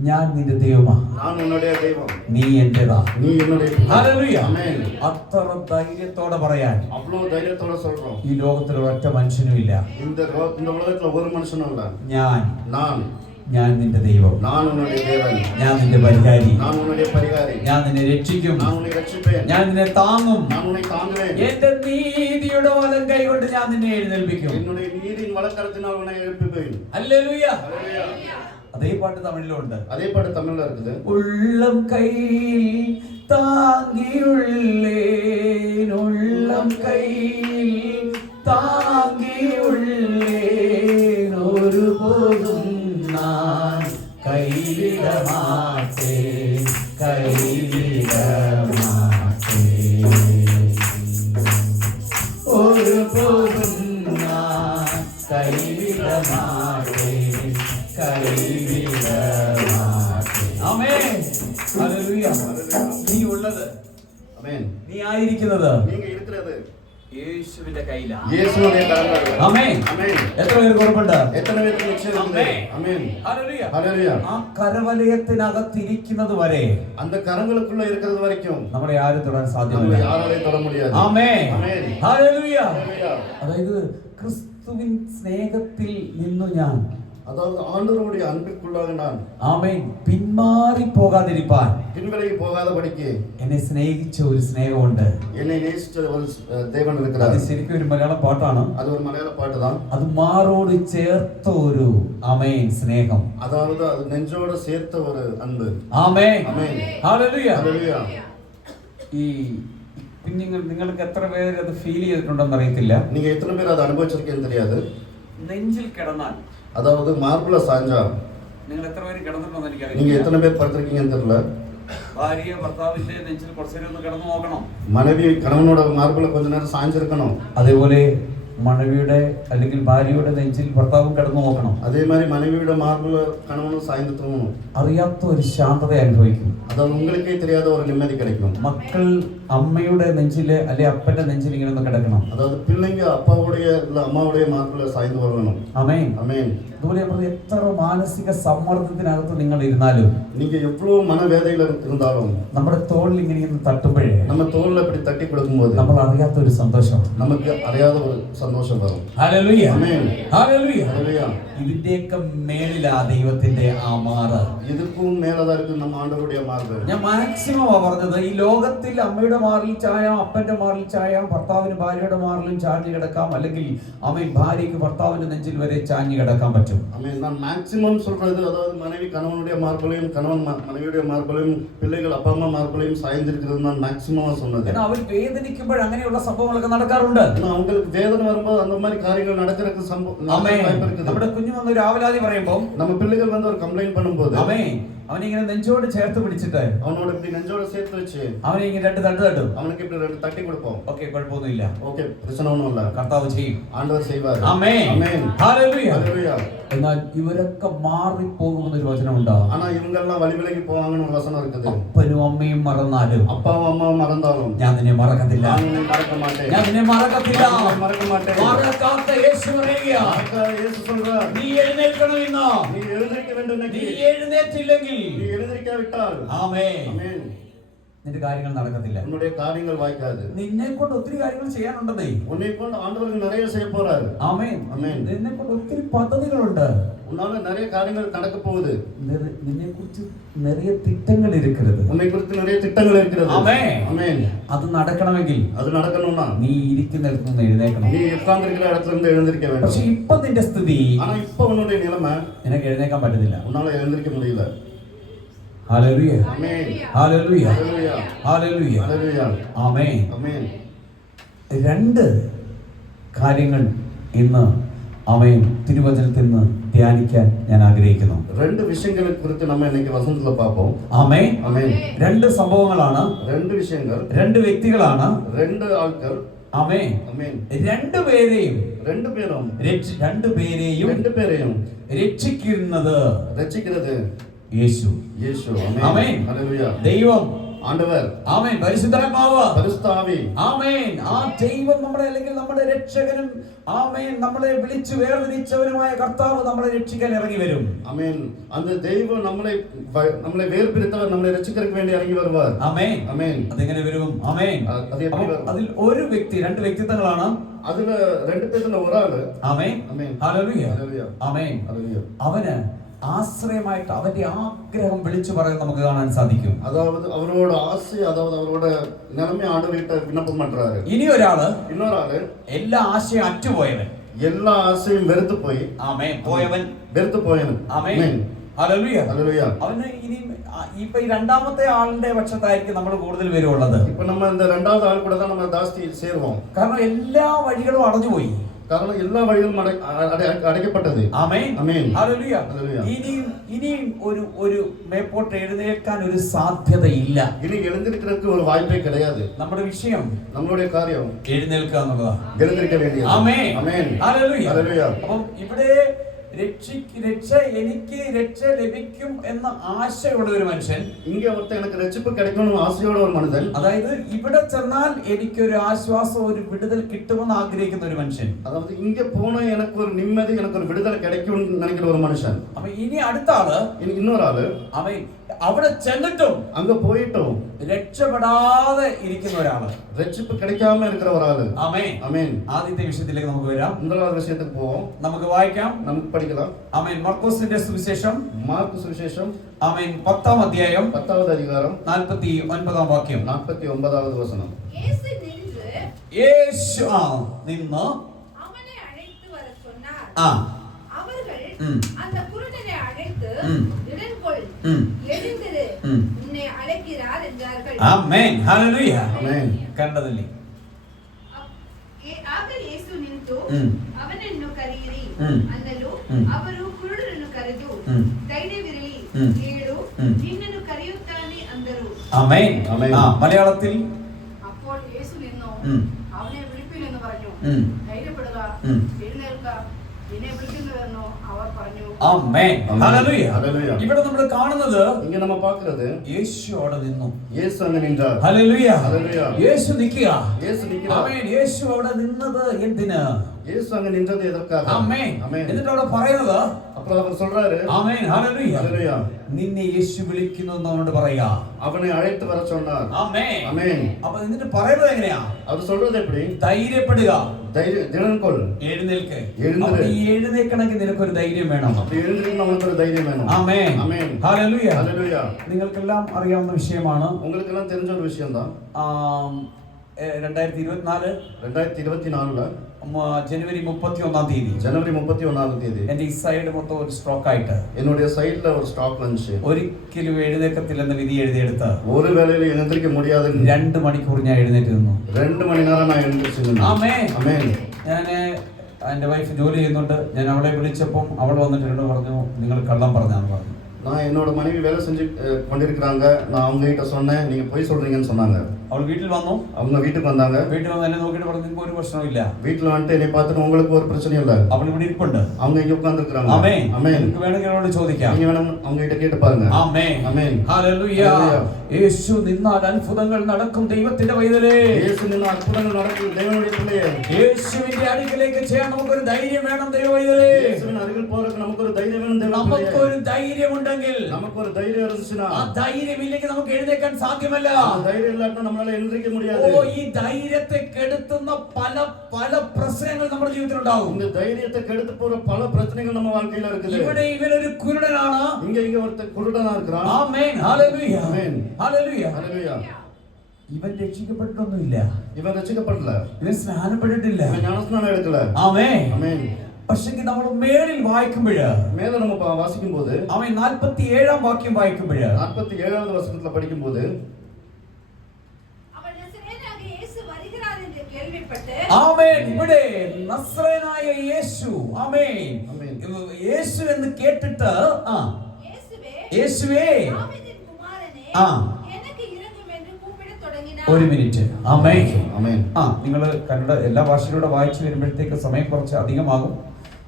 ഞാൻ നിന്റെ ദൈവമാ, ഞാൻ ഉன்னுடைய ദൈവം, നീ എന്റേതാ. നീ என்னுடைய. ഹല്ലേലൂയ. ആമേൻ. അത്ര ധൈര്യത്തോടെ പറയാൻ அவ்வளவு தைரியத்தோட சொல்றோம். ഈ ലോകത്തിൽ ഒരൊറ്റ മനുഷ്യനും ഇല്ല. இந்த உலகத்துல ஒரு மனுஷனும் இல்ல. ഞാൻ നിന്റെ ദൈവം, நான் உன்னுடைய தேவன், ഞാൻ നിന്റെ പരിഹാരി, நான் உன்னுடைய பரிகாரி, ഞാൻ നിന്നെ രക്ഷിക്കും, நான் உன்னை ரட்சிப்பேன், ഞാൻ നിന്നെ താങ്ങും, நான் உன்னை தாங்குவேன், എന്റെ നീതിയുടെ വലം കൈകൊണ്ട് ഞാൻ നിന്നെ എഴുന്നേൽപ്പിക്കും, என்னுடைய நீதியின் வலக்கரத்தினால் உன்னை எழுப்புவேன். ഹല്ലേലൂയ. ഹല്ലേലൂയ. അതേ പാട്ട് തമിഴിലുണ്ട്. അതേ പാട്ട് തമിഴിൽ இருக்குது. ഉള്ളം കൈയിൽ താങ്ങിയുള്ളേൻ, ഉള്ളം കൈയിൽ താങ്ങിയുള്ളേൻ, ഒരുപോലും ഞാൻ കൈവിടമാട്ടേൻ, കൈവിടമാട്ടേൻ. ഒരുപോലും ഞാൻ കൈവിടമാട്ടേൻ, കൈവിടമാട്ടേൻ. ആമേൻ. ഹല്ലേലൂയ. നീ ഉള്ളത്, ആമേൻ, നീ ആയിരിക്കുന്നത് നീங்க இருக்கிறது യേശുവിന്റെ കയ്യിലാണ്. യേശുവിന്റെ കരങ്ങളിൽ. ആമേൻ. ആമേൻ. എത്ര പേർക്ക് ഉറപ്പുണ്ട്? എത്ര പേർക്ക് നിശ്ചയമുണ്ട്? ആമേൻ. ഹല്ലേലൂയ. ഹല്ലേലൂയ. ആ കരവലയത്തിനകത്തിരിക്കുന്നത് വരെ, அந்த கரங்களுக்குள்ள இருக்கிறது வரைக்கும் നമ്മളെ ആരും തൊടാൻ നമ്മളെ സാധ്യമല്ല. யாராலையும் தொட முடியாது. ആമേൻ. ആമേൻ. ഹല്ലേലൂയ. ഹല്ലേലൂയ. അതായത് ക്രിസ്തുവിൻ സ്നേഹത്തിൽ നിന്നു ഞാൻ, அதாவது ஆண்டவருடைய அன்பிற்குள்ளாக நான், ആമേൻ, പിന്മാറി പോകാതിരിപ്പാൻ பின்விலகி போகாதபடிக்கு എന്നെ സ്നേഹിച്ച ഒരു സ്നേഹമുണ്ട്. என்னை நேசிச்ச ஒரு தேவன் അത് இருக்கிறார். ശരിക്കും ഒരു മലയാള പാട്ടാണ്. அது ஒரு மலையாள பாட்டு தான். അത് മാറോട് ചേർത്ത ഒരു ആമേൻ സ്നേഹം. அதாவது அது நெஞ்சோடு சேர்த்த ஒரு அன்பு. ആമേൻ. ആമേൻ. ഹല്ലേലൂയ. ഹല്ലേലൂയ. ഈ നിങ്ങൾക്ക് എത്ര പേര് അത് ഫീൽ ചെയ്തിട്ടുണ്ടെന്ന് അറിയത്തില്ല. நீங்க எத்தனை பேர் அதை அனுபவிச்சிருக்கீங்கன்னு தெரியாது. നെഞ്ചിൽ കിടന്നാൽ, அதாவது மார்புல சாஞ்சா, നിങ്ങൾ എത്ര പേര് കിടന്നിട്ടുണ്ടെന്ന് நீங்க എനിക്കറിയില്ല. எத்தனை பேர் படுத்திருக்கீங்கன்னு தெரியல. ഭാര്യ ഭർത്താവിന്റെ നെഞ്ചിൽ കുറച്ചു നേരം ഒന്ന് കിടന്നു നോക്കണം. மனைவி கணவனோட மார்புல கொஞ்ச நேரம் சாஞ்சிருக்கணும். അതേപോലെ മனைവിയുടെ അല്ലെങ്കിൽ ഭാര്യയുടെ നെഞ്ചിൽ ഭർത്താവും കിടന്നു നോക്കണം. அதே மாதிரி மனைவியோட மார்புல கணவனும் சாய்ந்து தூங்கணும். അറിയാത്ത ഒരു ശാന്തത അനുഭവിക്കും. அதாவது உங்களுக்கே தெரியாத ஒரு நிம்மதி கிடைக்கும். മക്കൾ അമ്മയുടെ നെഞ്ചില് അല്ലെ അപ്പന്റെ നെഞ്ചിൽ ഇങ്ങനെ ഒന്ന് കിടക്കണം. അതായത് പിള്ളേങ്ക അപ്പാവുடைய இல்ல അമ്മാവുடைய മാർക്കുള്ള സാய்ந்து வரணும். ആമേൻ. ആമേൻ. അതുപോലെ എത്ര മാനസിക സമ്മർദ്ദത്തിനകത്ത് നിങ്ങൾ ഇരുന്നാലും, நீங்க எவ்வளவு மனவேதையில இருந்தாலும், നമ്മുടെ തോളിൽ ഇങ്ങനെ ഒന്ന് തട്ടുമ്പോഴേ, நம்ம தோள்ல இப்படி தட்டி கொடுக்கும்போது നമ്മൾ അറിയാത്ത ഒരു സന്തോഷം, நமக்கு അറിയാத ഒരു സന്തോഷം വരും. ഹല്ലേലൂയ. ആമേൻ. ഹല്ലേലൂയ. ഹല്ലേലൂയ. ഇതിന്റെയൊക്കെ മേളിലാ ദൈവത്തിന്റെ ആ മാറ്. ഇതുക്കും മേലതാ ഇരിക്കും നമ്മ ആണ്ടവരുടെ മാർഗ്. ഞാൻ മാക്സിമം പറഞ്ഞത്, ഈ ലോകത്തിൽ അമ്മയുടെ മാറിൽ ചായാം, അപ്പന്റെ മാറിൽ ചായാം, ഭർത്താവിന് ഭാര്യയുടെ മാറിലും ചാഞ്ഞു കിടക്കാം, അല്ലെങ്കിൽ അമ്മ ഭാര്യയ്ക്ക് ഭർത്താവിന്റെ നെഞ്ചിൽ വരെ ചാഞ്ഞു കിടക്കാൻ പറ്റും. ஆமென். நான் மேக்ஸिमம் சொல்றது, அதாவது மனைவி கணவனுடைய மார்பலையும், கணவன் மனைவியுடைய மார்பலையும், பிள்ளைகள் அப்பா அம்மா மார்பலையும் சாய்ந்திருக்கிறது நான் மேக்ஸிமமா சொன்னது. ஏன்னா അവർ വേദനിക്കുമ്പോൾ അങ്ങനെയുള്ള സംഭവങ്ങളൊക്കെ നടക്കാറുണ്ട്. அவங்களுக்கு வேதனை வரும்போது அந்த மாதிரி காரியங்கள் நடக்கிறதுக்கு வாய்ப்பு இருக்குது. നമ്മുടെ കുഞ്ഞു വന്ന് ഒരു ആവലാതി പറയുമ്പോൾ, நம்ம பிள்ளைகள் வந்து ஒரு கம்ப்ளைண்ட் பண்ணும்போது അവനിങ്ങനെ നെഞ്ചോട് ചേർത്ത് പിടിച്ചിട്ട് അവനോട് இப்படி நெஞ்சோட சேர்த்து வச்சு അവനെ ഇങ്ങനെ രണ്ട് തട്ട് തട്ടും. அவனுக்கு இப்படி ரெண்டு தட்டி கொடுப்போம். ഓക്കേ, കുഴപ്പമൊന്നുമില്ല. ஓகே, பிரச்சனை ஒண்ணும் இல்ல. കർത്താവ് ചെയ്യും. ആണ്ടവർ செய்வார். ആമേൻ. ആമേൻ. ഹല്ലേലൂയ. ഹല്ലേലൂയ. എന്നാൽ ഇവരൊക്കെ മാറി പോകുന്ന ഒരു വചനമുണ്ട്. ஆனா இவங்க எல்லாம் வழி விலகி போவாங்கன்னு ஒரு வசனம் இருக்குது. അപ്പനും അമ്മയും മറന്നാലും, அப்பாவும் அம்மாவும் மறந்தாலும் ഞാൻ നിന്നെ മറക്കത്തില്ല. நான் உன்னை மறக்க மாட்டேன். ഞാൻ നിന്നെ മറക്കത്തില്ല. மறக்க மாட்டேன். മറക്കാത്ത യേശു പറയുകയാ, இயேசு சொல்றார், നീ എഴുന്നേൽക്കണം ഇന്ന്. நீ எழுந்திருக்க வேண்டும். നീ എഴുന്നേറ്റില്ലെങ്കിൽ நீ எழுந்திருக்காவிட்டால் ആമേൻ, ஆமென், നിന്റെ കാര്യങ്ങൾ നടക്കത്തില്ല. உன்னுடைய காரியங்கள் வாய்க்காது. നിന്നെ കൊണ്ട് ഒത്തിരി കാര്യങ്ങൾ ചെയ്യാനുണ്ടെന്നേ. உன்னை கொண்டு ஆண்டவர் நிறைய செய்ய போறாரு. ആമേൻ. ആമേൻ. നിന്നെ കൊണ്ട് ഒത്തിരി പദ്ധതികളുണ്ട്. உன்னால நிறைய காரியங்கள் நடக்க போகுது. നിന്നെ കുറിച്ച് நிறைய திட்டங்கள் இருக்கிறது. உன்னை குறித்து நிறைய திட்டங்கள் இருக்கிறது. ആമേൻ. ஆமென். അത് നടക്കണമെങ്കിൽ அது நடக்கணும்னா നീ ഇരിക്കുന്നിടത്ത് നിന്ന് എഴുന്നേൽക്കണം. நீ உட்கார்ந்திருக்கிற இடத்துல இருந்து எழுந்திருக்க வேண்டும். പക്ഷെ ഇപ്പൊ നിന്റെ സ്ഥിതി, ஆனா இப்ப உன்னுடைய நிலைமை, നിനക്ക് എഴുന്നേൽക്കാൻ പറ്റുന്നില്ല. உன்னால எழுந்திருக்க முடியல. ഹല്ലേലൂയ. ஆமென். Hallelujah. Hallelujah. Hallelujah. Hallelujah. Amen. ആമേൻ. രണ്ട് കാര്യങ്ങൾ ഇന്ന് ആമേൻ തിരുവചനത്തിൽ നിന്ന് ധ്യാനിക്കാൻ ഞാൻ ആഗ്രഹിക്കുന്നു. രണ്ട് വിഷയങ്ങളെ കുറിച്ച് നമ്മൾ ഇന്നേക്ക് വസന്തത്തിൽ പാപ്പோம். ആമേൻ. ആമേൻ. രണ്ട് സംഭവങ്ങളാണ്, രണ്ട് വിഷയങ്ങൾ, രണ്ട് വ്യക്തികളാണ്, രണ്ട് ആൾക്കാർ. ആമേൻ. ആമേൻ. രണ്ടുപേരെയും രണ്ടുപേരെയും രക്ഷിക്കുന്നത് രക്ഷിക്കുന്നത് യേശു. യേശു. ആമേൻ. ഹല്ലേലൂയ. ദൈവം, ആണ്ടവർ, ആമേൻ. പരിശുദ്ധാത്മാവ്, പരിശുദ്ധാവി, ആമേൻ. ആ ദൈവം നമ്മളെ, അല്ലെങ്കിൽ നമ്മുടെ രക്ഷകനും, ആമേൻ, നമ്മളെ വിളിച്ചു വേർതിരിച്ചവനുമായ കർത്താവ് നമ്മളെ രക്ഷിക്കാൻ ഇറങ്ങി വരും. ആമേൻ. அந்த தெய்வம் നമ്മളെ വേർപിരിത്തവൻ നമ്മളെ രക്ഷിക്കാൻ വേണ്ടി ഇറങ്ങി വരുവാർ. ആമേൻ. ആമേൻ. അതെങ്ങനെ വരും? ആമേൻ. അതിൽ ഒരു വ്യക്തി, രണ്ട് വ്യക്തിത്വങ്ങളാണ്. അതില് രണ്ട് പേരിൽ ഒരാള്, ആമേൻ. ആമേൻ. ഹല്ലേലൂയ. ഹല്ലേലൂയ. ആമേൻ. ഹല്ലേലൂയ. അവന് ആശ്രയമായിട്ട് അവന്റെ ആഗ്രഹം വിളിച്ചു പറയാൻ നമുക്ക് കാണാൻ സാധിക്കും. അതായത് അവരോട് ആശയ, അതായത് അവരോട് നിലമേ ആണ്ടുവിട്ട് വിണ്ണപ്പം പண்றாரு. ഇനി ഒരാള്, ഇന്നൊരാള് എല്ലാ ആശയം അറ്റുപോയവൻ, എല്ലാ ആശയും വെറുത്തു പോയി. ആമേൻ. പോയവൻ, വെറുത്തു പോയവൻ. ആമേൻ. ഹല്ലേലൂയ. ഹല്ലേലൂയ. അവന് ഇനി ഇപ്പൊ ഈ രണ്ടാമത്തെ ആളിന്റെ പക്ഷത്തായിരിക്കും നമ്മൾ കൂടുതൽ പേരുള്ളത്. ഇപ്പൊ നമ്മൾ രണ്ടാമത്തെ ആൾ കൂടെ നമ്മൾ ജാസ്തി ചേരുவோம். കാരണം എല്ലാ വഴികളും അടഞ്ഞുപോയി. കാരണം എല്ലാ വഴികളും അടയ്ക്കപ്പെട്ടത്. ആമേൻ. ആമേൻ. ഹല്ലേലൂയ. ഹല്ലേലൂയ. ഇനിയും ഒരു മേപ്പോട്ട് എഴുന്നേൽക്കാൻ ഒരു സാധ്യതയില്ല. ഇനി എഴുന്നേൽക്കുന്നതിന് ഒരു വായ്പേ கிடையாது. നമ്മുടെ വിഷയം, നമ്മളുടെ കാര്യം എഴുന്നേൽക്കുക എന്നുള്ളതാണ്. എഴുന്നേൽക്കാൻ വേണ്ടിയാണ്. ആമേൻ. ആമേൻ. ഹല്ലേലൂയ. ഹല്ലേലൂയ. അപ്പം ഇവിടെ എനിക്ക് രക്ഷ ലഭിക്കും എന്ന ആശയുള്ള ഒരു മനുഷ്യൻ, ഇങ്ങ ഒരുത്തൻ എനിക്ക് രക്ഷപ്പ് கிடைக்கணும் ആശയോടെ ഒരു മനുഷ്യൻ, അതായത് ഇവിടെ ചെന്നാൽ എനിക്കൊരു ആശ്വാസം, ഒരു വിടുതൽ കിട്ടുമെന്ന് ആഗ്രഹിക്കുന്ന ഒരു മനുഷ്യൻ, അതായത് ഇങ്ങ പോണ എനിക്ക് ഒരു നിമ്മതി, എനിക്ക് ഒരു വിടുതൽ கிடைக்கும் நினைக்கிற ഒരു മനുഷ്യൻ. അപ്പൊ ഇനി അടുത്ത ആള്, ഇന്നൊരാള് അവൻ അവിടെ ചെന്നിട്ടും അങ്ങ് പോയിട്ടും രക്ഷപ്പെടാതെ ഇരിക്കുന്ന ഒരാള്, രക്ഷപ്പ് கிடைக்காம இருக்கிற ഒരാള്. ആമേൻ. ആമേൻ. ആദ്യത്തെ വിഷയത്തിലേക്ക് നമുക്ക് വരാം. முதலாவது விஷயத்துக்கு போவோம். നമുക്ക് വായിക്കാം, നമുക്ക് പഠിக்கலாம். ആമേൻ. മർക്കോസിന്റെ സുവിശേഷം, മാർക്ക് സുവിശേഷം, ആമേൻ, 10-ാം അധ്യായം 10வது அதிகாரம் 49-ാം വാക്യം. 49வது വചനം. യേശു നിന്ന് അവനെ അழைத்து வரச் சொன்னார். அவர்கள் ம். அந்த குருடனை அழைத்து இடன்கொள், எழுந்திரு, உன்னை அழைக்கிறார் என்றார்கள். ആമേൻ. ഹല്ലേലൂയ. ആമേൻ. കണ്ടതല്ലേ? ಆಗ ಯೇಸು ನಿಂತು ಅವನನ್ನು ಕರೆಯಿರಿ ಅನ್ನಲು ಅವರು ಕುರುಡರನ್ನು ಕರೆದು ಧೈರ್ಯವಿರಲಿ, ಏಳು, ನಿನ್ನನ್ನು ಕರೆಯುತ್ತಾನೆ ಅಂದರು. ആമേൻ. മലയാളത്തിൽ അപ്പോൾ യേശു നിന്നു അവനെ വിളിപ്പിൻ എന്ന് പറഞ്ഞു. ധൈര്യപ്പെടുക, എഴുന്നേൽക്ക, നിന്നെ വിളിക്കുന്നുവെന്നോ അവർ പറഞ്ഞു. പറഞ്ഞു. ആമേൻ. ഹല്ലേലൂയ. ഹല്ലേലൂയ. ഇവിടെ നമ്മൾ കാണുന്നത് இங்க நம்ம பார்க்கிறது യേശു അവിടെ നിന്നു. இயேசு அங்க நின்றார். ഹല്ലേലൂയ. ഹല്ലേലൂയ. യേശു നിൽക്കുക. இயேசு நிக்கிறார். ആമേൻ. യേശു അവിടെ നിന്നത് എന്തിന്? இயேசு அங்க நின்றது எதற்காக? ആമേൻ. ஆமென். എന്നിട്ട് അവിടെ പറയുന്നത് அப்புறம் அவர் சொல்றாரு, ആമേൻ. ഹല്ലേലൂയ. ஹல்லேலூய, നിന്നെ യേശു വിളിക്കുന്നു എന്ന് അവനോട് പറയാ. அவனை அழைத்து வர சொன்னார். ആമേൻ. ஆமென். അപ്പൊ എന്നിട്ട് പറയുന്നത് എങ്ങനെയാ? அவர் சொல்றது எப்படி? ധൈര്യപ്പെടുക, திடன் கொள், എഴുന്നേൽക്ക്. എഴുന്നേൽക്ക്. അപ്പൊ ഈ എഴുന്നേൽക്കണമെങ്കിൽ നിനക്കൊരു ധൈര്യം വേണം. அப்படி எழுந்திருக்க நமக்கு ஒரு தைரியம் வேணும். ആമേൻ. ஆமென். ഹല്ലേലൂയ. ஹல்லேலூயா. നിങ്ങൾക്കെല്ലാം അറിയാവുന്ന വിഷയമാണ്. உங்களுக்கு எல்லாம் தெரிஞ்ச ஒரு விஷயம் தான். 2024 2024 ജനുവരി 31 തീയതി ஜனவரி 31 தேதி എന്റെ ഈ സൈഡ് മൊത്തം ഒരു സ്ട്രോക്ക് ആയിട്ട് என்னுடைய சைடுல ஒரு ஸ்டாக் வந்துச்சு. ഒരിക്കലും എഴുന്നേക്കത്തില്ലെന്ന് വിധി എഴുതിയെടുത്ത് ஒரு வேளையில எழுந்திருக்க முடியாது. 2 മണിക്കൂർ ഞാൻ എഴുന്നേറ്റ് നിന്നു. 2 மணி நேரம் நான் எழுந்திருச்சு. ആമേൻ. ஆமென். ഞാന് എന്റെ വൈഫ് ജോലി ചെയ്യുന്നുണ്ട്. ഞാൻ അവളെ വിളിച്ചപ്പം അവൾ വന്നിട്ട് എന്നോട് പറഞ്ഞു, നിങ്ങൾ കള്ളം പറഞ്ഞാന്ന് പറഞ്ഞു. நான் என்னோட மனைவி வேலை செஞ்சு கொண்டிருக்கிறாங்க. நான் அவங்க கிட்ட சொன்னேன், நீங்க போய் சொல்றீங்கன்னு சொன்னாங்க. അവൾ വീട്ടിൽ വന്നു. அவங்க வீட்டுக்கு வந்தாங்க. വീട്ടിൽ വന്ന് എന്നെ നോക്കിയിട്ട് പറഞ്ഞു, നിങ്ങൾക്ക് ഒരു പ്രശ്നമില്ല. வீட்டுல வந்துட்டு என்னை பார்த்துட்டு உங்களுக்கு ஒரு பிரச்சனையும் இல்ல. അവൾ ഇവിടെ ഇരിപ്പുണ്ട്. அவங்க இங்க உட்கார்ந்திருக்காங்க. ആമേൻ. ஆமென். നിങ്ങൾക്ക് വേണമെങ്കിൽ അവളോട് ചോദിക്കാം. நீங்க வேணும் அவங்க கிட்ட கேட்டு பாருங்க. ആമേൻ. ஆமென். ഹല്ലേലൂയ. യേശു നിന്നാൽ അത്ഭുതങ്ങൾ നടക്കും. ദൈവത്തിന്റെ പൈതലേ, இயேசு நின்று அற்புதங்கள் நடக்கும். தேவனுடைய பிள்ளையே, യേശുവിന്റെ അടുക്കലേക്ക് ചെയ്യാൻ നമുക്കൊരു ധൈര്യം വേണം. ദൈവ പൈതലേ, இயேசுவின் அருகில் போறதுக்கு நமக்கு ஒரு தைரியம் வேணும். தேவனுடைய നമുക്കൊരു ധൈര്യമുണ്ടെങ്കിൽ, நமக்கு ஒரு தைரியம் இருந்துச்சுனா, ആ ധൈര്യം ഇല്ലെങ്കിൽ നമുക്ക് എഴുന്നേൽക്കാൻ സാധ്യമല്ല. அந்த தைரியம் இல்லாட்டா நம்மளால எழுந்திருக்க முடியாது. ഈ ധൈര്യത്തെ കെടുത്തുന്ന പല പല പ്രശ്നങ്ങൾ നമ്മുടെ ജീവിതത്തിൽ ഉണ്ടാവും. இந்த தைரியத்தை கெடுத்து போற பல பிரச்சனைகள் நம்ம வாழ்க்கையில இருக்குது. ഇവിടെ ഇവനൊരു കുരുടനാണ്. இங்க ஒருத்தர் குருடனா இருக்கிறான். ആമേൻ. ഹല്ലേലൂയ. ஆமென். ഹല്ലേലൂയ. ஹல்லேலூயா. ഇവൻ രക്ഷിക്കപ്പെട്ടിട്ടൊന്നുമില്ല. இவன் ரட்சிக்கப்படல. ഇവൻ സ്നാനപ്പെട്ടിട്ടില്ല. இவன் ஞானஸ்நானம் எடுக்கல. ആമേൻ. ஆமென். പക്ഷേ നമ്മൾ മേളിൽ വായിക്കുമ്പോഴ്, மேல நம்ம வாசிக்கும்போது, അവൻ 47 വാക്യം വായിക്കുമ്പോഴ്, 47வது வசனத்துல படிக்கும்போது, അവൻ നസറേയനായ യേശു വരുகிறார் എന്ന് കേൾവിപ്പെട്ട്, ആമേൻ. ഇവിടെ നസ്രയനായ യേശു, ആമേൻ, ആമേൻ. യേശു എന്ന് കേട്ടിട്ട്, യേശുവേ യേശുവേ, ദാവീദിൻ കുമാരനെ ആ, എനിക്ക് ഇറങ്ങുമെന്ന് കൂപ്പിടத் തുടങ്ങിനാർ. ഒരു മിനിറ്റ്. ആമേൻ. ஆமென். നിങ്ങൾ കന്നഡ എല്ലാ ഭാഷയിലൂടെ വായിച്ചു വരുമ്പോഴത്തേക്ക് സമയം കുറച്ച് അധികമാകും.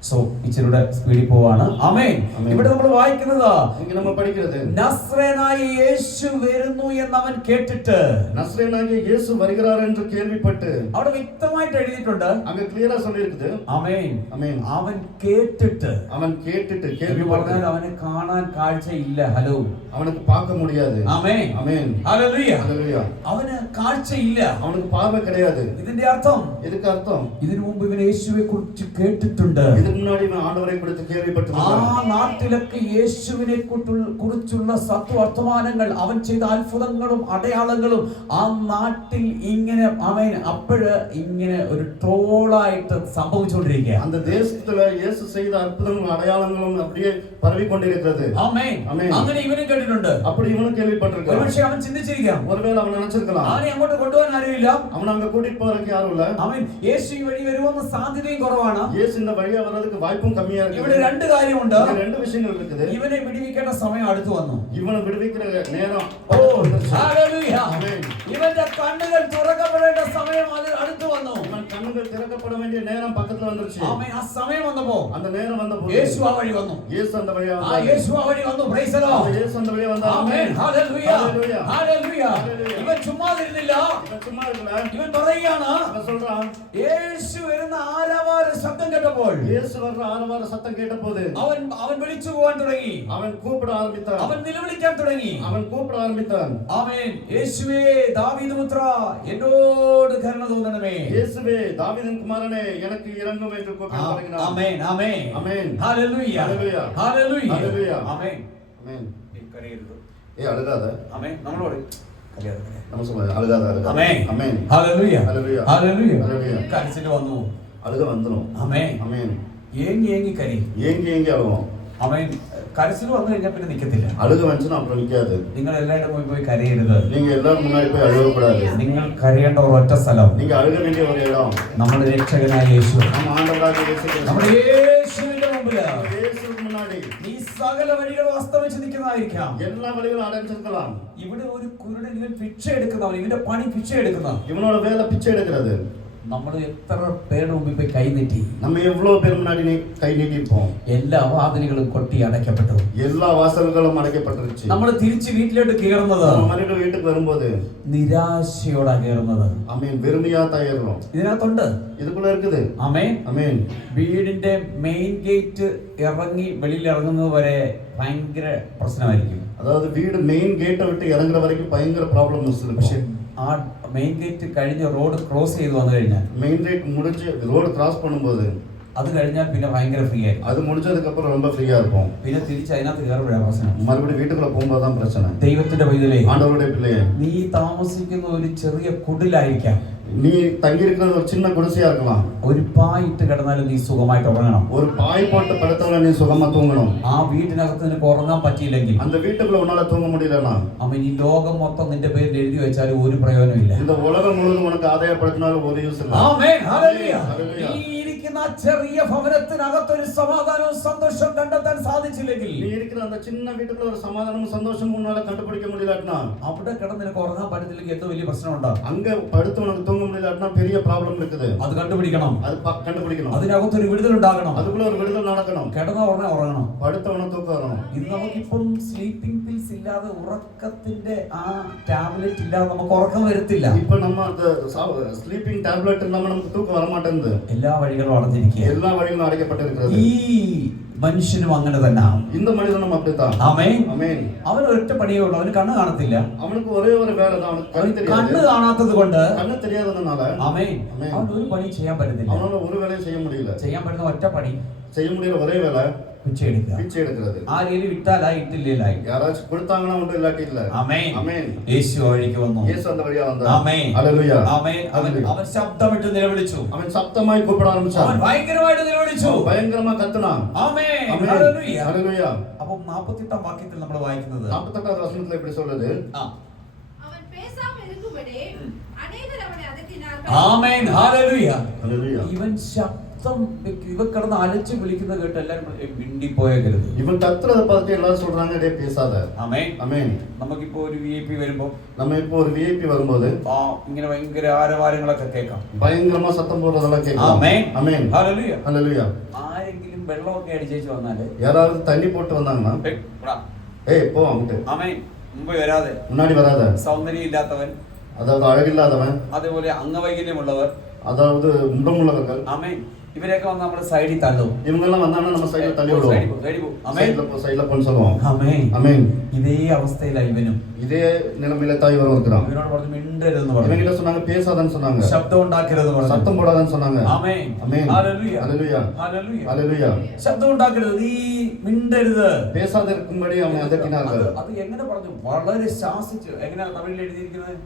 സോ ഇച്ചിരൂടെ സ്പീഡിൽ പോവാണ്. ആമേൻ. ആമേൻ. ഇവിടെ നമ്മൾ വായിക്കുന്നത്, இங்க நம்ம படிக்கிறது, നസ്രയനായ യേശു വരുന്നു എന്ന് അവൻ കേട്ടിട്ട്. நஸ்ரேயனாகிய இயேசு வருகிறார் என்று கேள்விப்பட்டு, അവിടെ വ്യക്തമായിട്ട് എഴുതിയിട്ടുണ്ട്. அங்க கிளியரா சொல்லி இருக்குது. ആമേൻ. ஆமென். അവൻ കേട്ടിട്ട്. அவன் கேட்டுட்டு എന്ന് கேள்விப்பட்டு, പറഞ്ഞാൽ അവന് കാണാൻ കാഴ്ചയില്ല. ഹലോ. அவனுக்கு பார்க்க முடியாது. ആമേൻ. ஆமென். ഹല്ലേലൂയ. ஹல்லேலூயா. അവന് കാഴ്ചയില്ല. அவனுக்கு பார்வை கிடையாது. ഇതിന്റെ അർത്ഥം, இதுக்கு அர்த்தம், ഇതിനു മുമ്പ് ഇവൻ യേശുവെ കുറിച്ച് കേട്ടിട്ടുണ്ട്. இதுக்கு முன்னாடி இவன் ஆண்டவரை குறித்து ആ கேள்விப்பட்டிருந்தான். നാട്ടിലൊക്കെ യേശുവിനെ കുറിച്ചുള്ള സത്വർത്തമാനങ്ങൾ, അവൻ ചെയ്ത അത്ഭുതങ്ങളും അടയാളങ്ങളും ആ നാട്ടിൽ ഇങ്ങനെ അവൻ അപ്പോഴ് ഇങ്ങനെ ഒരു ട്രോളായിട്ട് സംഭവിച്ചുകൊണ്ടിരിക്കുക. அந்த தேசத்துல இயேசு செய்த அற்புதங்களும் அடையாளங்களும் அப்படியே பரவி கொண்டிருக்கிறது. ആമേൻ. ആമേൻ. അങ്ങനെ ഇവനും കേട്ടിട്ടുണ്ട്. அப்படி இவனும் கேள்விப்பட்டிருக்கான். ഒരുപക്ഷെ അവൻ ചിന്തിച്ചിരിക്കാം, ஒருவேளை அவன் நினைச்சிருக்கலாம், അവനെ അങ്ങോട്ട് കൊണ്ടുപോകാൻ അറിയില്ല. அவனை அங்க கூட்டிட்டு போறதுக்கு யாரும் இல்ல. അവൻ യേശു ഈ വഴി വരുമെന്ന സാധ്യതയും കുറവാണ്. இயேசு இந்த வழியா வர்றதுக்கு வாய்ப்பும் கம்மியா ഇവിടെ இருக்குது. രണ്ട് കാര്യമുണ്ട്. இங்க ரெண்டு விஷயங்கள் இருக்குது. ഇവനെ വിടുവിക്കേണ്ട സമയം അടുത്തു വന്നു. இவனை விடுவிக்கிற நேரம் ഓ, ഹല്ലേലൂയ. ആമേൻ. ഇവന്റെ കണ്ണുകൾ തുറക്കപ്പെടേണ്ട സമയം അത് അടുത്തു വന്നു. இவன் கண்ணுகள் திறக்கப்பட வேண்டிய நேரம் பக்கத்துல வந்துருச்சு. ആമേൻ. ആ സമയം വന്നപ്പോ அந்த நேரம் வந்தபோது യേശു ആ വഴി വന്നു. இயேசு அந்த வழியா ആ வந்தார். യേശു ആ വഴി വന്നു. Price the Lord. இயேசு அந்த வழியா வந்தார். ആമേൻ. ഹല്ലേലൂയ. ഹല്ലേലൂയ. ഹല്ലേലൂയ. ഹല്ലേലൂയ. ഇവൻ ചുമ്മാതിരുന്നില്ല. இவன் சும்மா இருக்கல. ഇവൻ പറയുകയാണ്, அவன் சொல்றான், യേശു വരുന്ന ആരവാര ശബ്ദം കേട്ടപ്പോൾ இயேசு வர்ற ஆரவார சத்தம் கேட்டபோது അവൻ വിളിച്ചു പോകാൻ തുടങ്ങി. அவன் கூப்பிட ஆரம்பித்தான். അവൻ നിലവിളിക്കാൻ തുടങ്ങി. அவன் கூப்பிட ஆரம்பித்தான். ആമേൻ. യേശുവേ ദാവീദ് പുത്ര എന്നോട് കരുണ തോന്നണമേ. இயேசுவே தாவீதின் குமாரனே எனக்கு இரங்கும் என்று கூப்பிட தொடங்கினான். ആമേൻ. ആമേൻ. ஆமென். ഹല്ലേലൂയ. ഹല്ലേലൂയ. ഹല്ലേലൂയ. ഹല്ലേലൂയ. ആമേൻ. ஆமென். കരയരുത്. அழுகாத. ആമേൻ. നമ്മളോട് കരയാതെ. நம்ம சொல்ல அழுகாத அழுகாத. ആമേൻ. ஆமென். ഹല്ലേലൂയ. ഹല്ലേലൂയ. ഹല്ലേലൂയ. ഹല്ലേലൂയ. കരച്ചിൽ വന്നു. அழுக வந்துரும். ആമേൻ. ஆமென். ഏങ്ങി ഏങ്ങി കരി. ஏங்கி ஏங்கி அழுவோம். ആമേൻ. കരച്ചിൽ വന്നു കഴിഞ്ഞാൽ പിന്നെ നിൽക്കത്തില്ല. அழுக வந்துச்சுன்னா அப்புறம் நிக்காது. നിങ്ങൾ എല്ലാവരുടെ മുമ്പിൽ പോയി കരയരുത്. நீங்க எல்லாரும் முன்னாடி போய் அழுகக்கூடாது. നിങ്ങൾ കരയേണ്ട ഒരൊറ്റ സ്ഥലം நீங்க அழுக வேண்டிய ஒரு இடம் നമ്മുടെ രക്ഷകനായ യേശു. நம்ம ആண்டവരായ യേശു ക്രിസ്തു. നമ്മുടെ യേശുവിന്റെ മുമ്പില് യേശുവിന് മുன்னாடி ഈ സകല വഴികളും അസ്തമിച്ച് നിൽക്കുന്നതായിരിക്കാം. எல்லா வழிகளும் அடைஞ்சிருக்கலாம். ഇവിടെ ഒരു കുരുടൻ, ഇവൻ ഭിക്ഷ എടുക്കുന്നവൻ, ഇവന്റെ പണി ഭിക്ഷ എടുക്കുന്ന. இவனோட வேலை பிச்சை எடுக்கிறது. നമ്മൾ എത്ര പേരുടെ മുമ്പിൽ പോയി കൈനീട്ടി, நம்ம எவ்வளவு பேர் முன்னாடி கை நீட்டிப்போம். എല്ലാ വാതിലുകളും കൊട്ടി അടയ്ക്കപ്പെട്ടു. எல்லா வாசல்களும் அடைக்கப்பட்டிருச்சு. നമ്മൾ തിരിച്ച് വീട്ടിലോട്ട് കയറുന്നത് மறுபடியும் വീട്ടിൽ വരുம்போது നിരാശയോടെ കയറുന്നത്. ஆமென், வெறுமையா தயாரிரும். ഇതിനകത്തുണ്ട്. இதுக்குள்ள இருக்குது. ആമേൻ. ஆமென். വീടിന്റെ മെയിൻ ഗേറ്റ് ഇറങ്ങി വെളിയിൽ ഇറങ്ങുന്നത് വരെ ഭയങ്കര പ്രശ്നമായിരിക്കും. அதாவது வீடு மெயின் கேட்டை விட்டு இறங்குற வரைக்கும் பயங்கர ப்ராப்ளம்ஸ் പക്ഷെ இருக்கும். ആ മെയിൻ ഗേറ്റ് കഴിഞ്ഞ് റോഡ് ക്രോസ് ചെയ്ത് വന്നു കഴിഞ്ഞാൽ, மெயின் கேட் முடிஞ்சு ரோடு கிராஸ் பண்ணும்போது അത് കഴിഞ്ഞാൽ പിന്നെ ഭയങ്കര ഫ്രീ ആയി. அது முடிஞ்சதுக்கு அப்புறம் ரொம்ப ஃப்ரீயா இருக்கும். പിന്നെ തിരിച്ച് അതിനകത്ത് കയറുമ്പോഴാണ് പ്രശ്നം. மறுபடியும் വീட்டுக்குள்ள പോകുമ്പോൾ தான் பிரச்சனை. ദൈവത്തിന്റെ പൈതലേ, ஆண்டவருடைய பிள்ளையே, നീ താമസിക്കുന്ന ഒരു ചെറിയ കുടിലായിരിക്കാം, நீ தங்கி இருக்கிறது ஒரு சின்ன குடிசையா இருக்கலாம். ഒരു പായിട്ട് കിടന്നാലും നീ സുഖമായിട്ട് ഉറങ്ങണം. ஒரு பாய் போட்டு படுத்தவன நீ சுகமா தூங்கணும். ആ വീട്ടിനകത്ത് നിനക്ക് ഉറങ്ങാൻ പറ്റിയില്ലെങ്കിൽ, அந்த வீட்டுக்குள்ள உன்னால தூங்க முடியலனா, അവൻ ഈ ലോകം മൊത്തം നിന്റെ പേരിൽ എഴുതി വെച്ചാലും ഒരു പ്രയോജനമില്ല. இந்த உலகம் முழுவதும் உனக்கு ஆதாயப்படுத்தினாலும் ஒரு யூஸ் இல்ல. ആമേൻ, ഹല്ലേലൂയ. ഹല്ലേലൂയ. നീ ഇരിക്കുന്ന ആ ചെറിയ ഭവനത്തിനകത്ത് ഒരു സമാധാനവും സന്തോഷവും കണ്ടെത്താൻ സാധിച്ചില്ലെങ്കിൽ, நீ இருக்கிற அந்த சின்ன வீட்டுக்குள்ள ஒரு சமாதானமும் சந்தோஷமும் உன்னால கண்டுபிடிக்க முடியலனா, അവിടെ കിടന്ന് നിനക്ക് ഉറങ്ങാൻ പറ്റത്തില്ലെങ്കിൽ എന്തോ വലിയ പ്രശ്നമുണ്ടോ? அங்க படுத்து உனக்கு தூங்க முடியலனா பெரிய ப்ராப்ளம் இருக்குது. അത് കണ്ടുപിടിക്കണം. அது கண்டுபிடிக்கணும். അതിനകത്തൊരു വിടുതലുണ്ടാകണം. அதுக்குள்ள ஒரு விடுதல் நடக்கணும். കിടന്ന ഉടനെ ഉറങ്ങണം. படுத்தவன தூக்கம் வரணும். ഇത് നമുക്കിപ്പം സ്ലീപ്പിംഗ് പിൽസ് ഇല്ലാതെ, ഉറക്കത്തിന്റെ ആ ടാബ്ലറ്റ് ഇല്ലാതെ നമുക്ക് ഉറക്കം വരത്തില്ല. இப்ப நம்ம அந்த ஸ்லீப்பிங் டேப்லெட் இல்லாம நமக்கு தூக்கம் வர மாட்டேங்குது. എല്ലാ വഴികളും അടഞ്ഞിരിക്കുക. எல்லா வழிகளும் அடைக்கப்பட்டிருக்கிறது. ഈ മനുഷ്യനും അങ്ങനെ തന്നെ. இந்த மனிதனும் அப்படித்தான். ആമേൻ. ஆமென். അവന് ഒറ്റ പണിയേ ഉള്ളൂ, അവന് കണ്ണ് കാണത്തില്ല. அவனுக்கு ஒரே ஒரு வேலை தான், அவனுக்கு கண்ணு കണ്ണ് தெரியாது. കാണാത്തത് കൊണ്ട്, கண்ணு தெரியாததுனால ആമേൻ, ആമേൻ. അവൻ ഒരു പണി ചെയ്യാൻ പറ്റുന്നില്ല. அவனால ஒரு வேலையும் செய்ய முடியல. ചെയ്യാൻ പറ്റുന്ന ഒറ്റ പണി செய்ய முடியற ஒரே வேலை പിച്ചെടുക്കുക. பிச்சை எடுக்கிறது. ആരെങ്കിലും വിട്ടാലായി, ഇട്ടില്ലായി. யாராச்சும் கொடுத்தாங்கன்னா உண்டு, இல்லாட்டி இல்ல. ആമേൻ. ஆமென். യേശു വഴിക്ക് വന്നു. இயேசு அந்த வழியா வந்தார். ആമേൻ. ஹல்லேலூயா. ആമേൻ. അവൻ ശബ്ദമിട്ട് നിലവിളിച്ചു. அவன் சத்தமாய் கூப்பிட ஆரம்பிச்சான். അവൻ ഭയങ്കരമായിട്ട് നിലവിളിച്ചു. பயங்கரமா கத்துனான். ആമേൻ. ஆமென். ഹല്ലേലൂയ. ஹல்லேலூயா. അപ്പോൾ 48 വാക്യത്തിൽ നമ്മൾ വായിക്കുന്നത്, 48வது வசனத்துல இப்படி சொல்லுது. அவன் பேசாமல் இருக்கும்படி அநேகர் அவனை அதட்டினார்கள். ആമേൻ. ഹല്ലേലൂയ. ஹல்லேலூயா. ഇവൻ ശബ്ദം ഇവ കിടന്ന് അലച്ച് വിളിക്കുന്നത് കേട്ട് എല്ലാവരും മിണ്ടിപ്പോയരുത്. இவன் கத்துறத பார்த்து எல்லாரும் சொல்றாங்க, டேய் பேசாத. ആമേൻ. ஆமென். നമുക്കിപ്പോ ഒരു VIP വരുമ്പോ நம்ம இப்போ ஒரு VIP வரும்போது ഇങ്ങനെ ഭയങ്കര ആരവാരങ്ങളൊക്കെ കേൾക്കാം. பயங்கரமா சத்தம் போடுறதெல்லாம் கேட்கலாம். ആമേൻ. ஆமென். ഹല്ലേലൂയ. ஹல்லேலூயா. ആരെങ്കിലും വെള്ളമൊക്കെ അടിച്ചേച്ച് വന്നാല്, யாராவது தண்ணி போட்டு வந்தாங்கன்னா, ஏய் போ அங்கிட்டு, ആമേൻ, മുമ്പ് വരാതെ, முன்னாடி வராத, സൗന്ദര്യം ഇല്ലാത്തവൻ, அதாவது அழகில்லாதவன், അതേപോലെ അംഗവൈകല്യമുള്ളവർ, அதாவது முடமுள்ளவர்கள், ആമേൻ, ഇവരെയൊക്കെ വന്ന് നമ്മുടെ സൈഡിൽ തള്ളും. இவங்க எல்லாம் வந்தாங்கன்னா நம்ம சைடுல தள்ளி விடுவோம். ആമേൻ. சைடுல போன்னு சொல்லுவோம். ആമേൻ. ஆமென். ഇതേ അവസ്ഥയിലാണ് ഇവനും. இதே நிலைமையில தான் இவரும் இருக்கிறான். ഇവനോട് പറഞ്ഞു മിണ്ടരുതെന്ന് പറഞ്ഞു. இவங்க சொன்னாங்க பேசாதன்னு சொன்னாங்க, ശബ്ദം ഉണ്ടാക്കരുത് പറഞ്ഞു. சத்தம் போடாதன்னு சொன்னாங்க. ആമേൻ. ஆமென். ഹല്ലേലൂയ. ஹல்லேலூயா. ഹല്ലേലൂയ. ஹல்லேலூயா. ശബ്ദം ഉണ്ടാക്കരുത്, നീ മിണ്ടരുത്. பேசாத இருக்கும்படி அவனை அதட்டினார்கள். അത് എങ്ങനെ പറഞ്ഞു? വളരെ ശാസിച്ചു. എങ്ങനെയാ തമിഴിൽ എഴുതിയിരിക്കുന്നത്?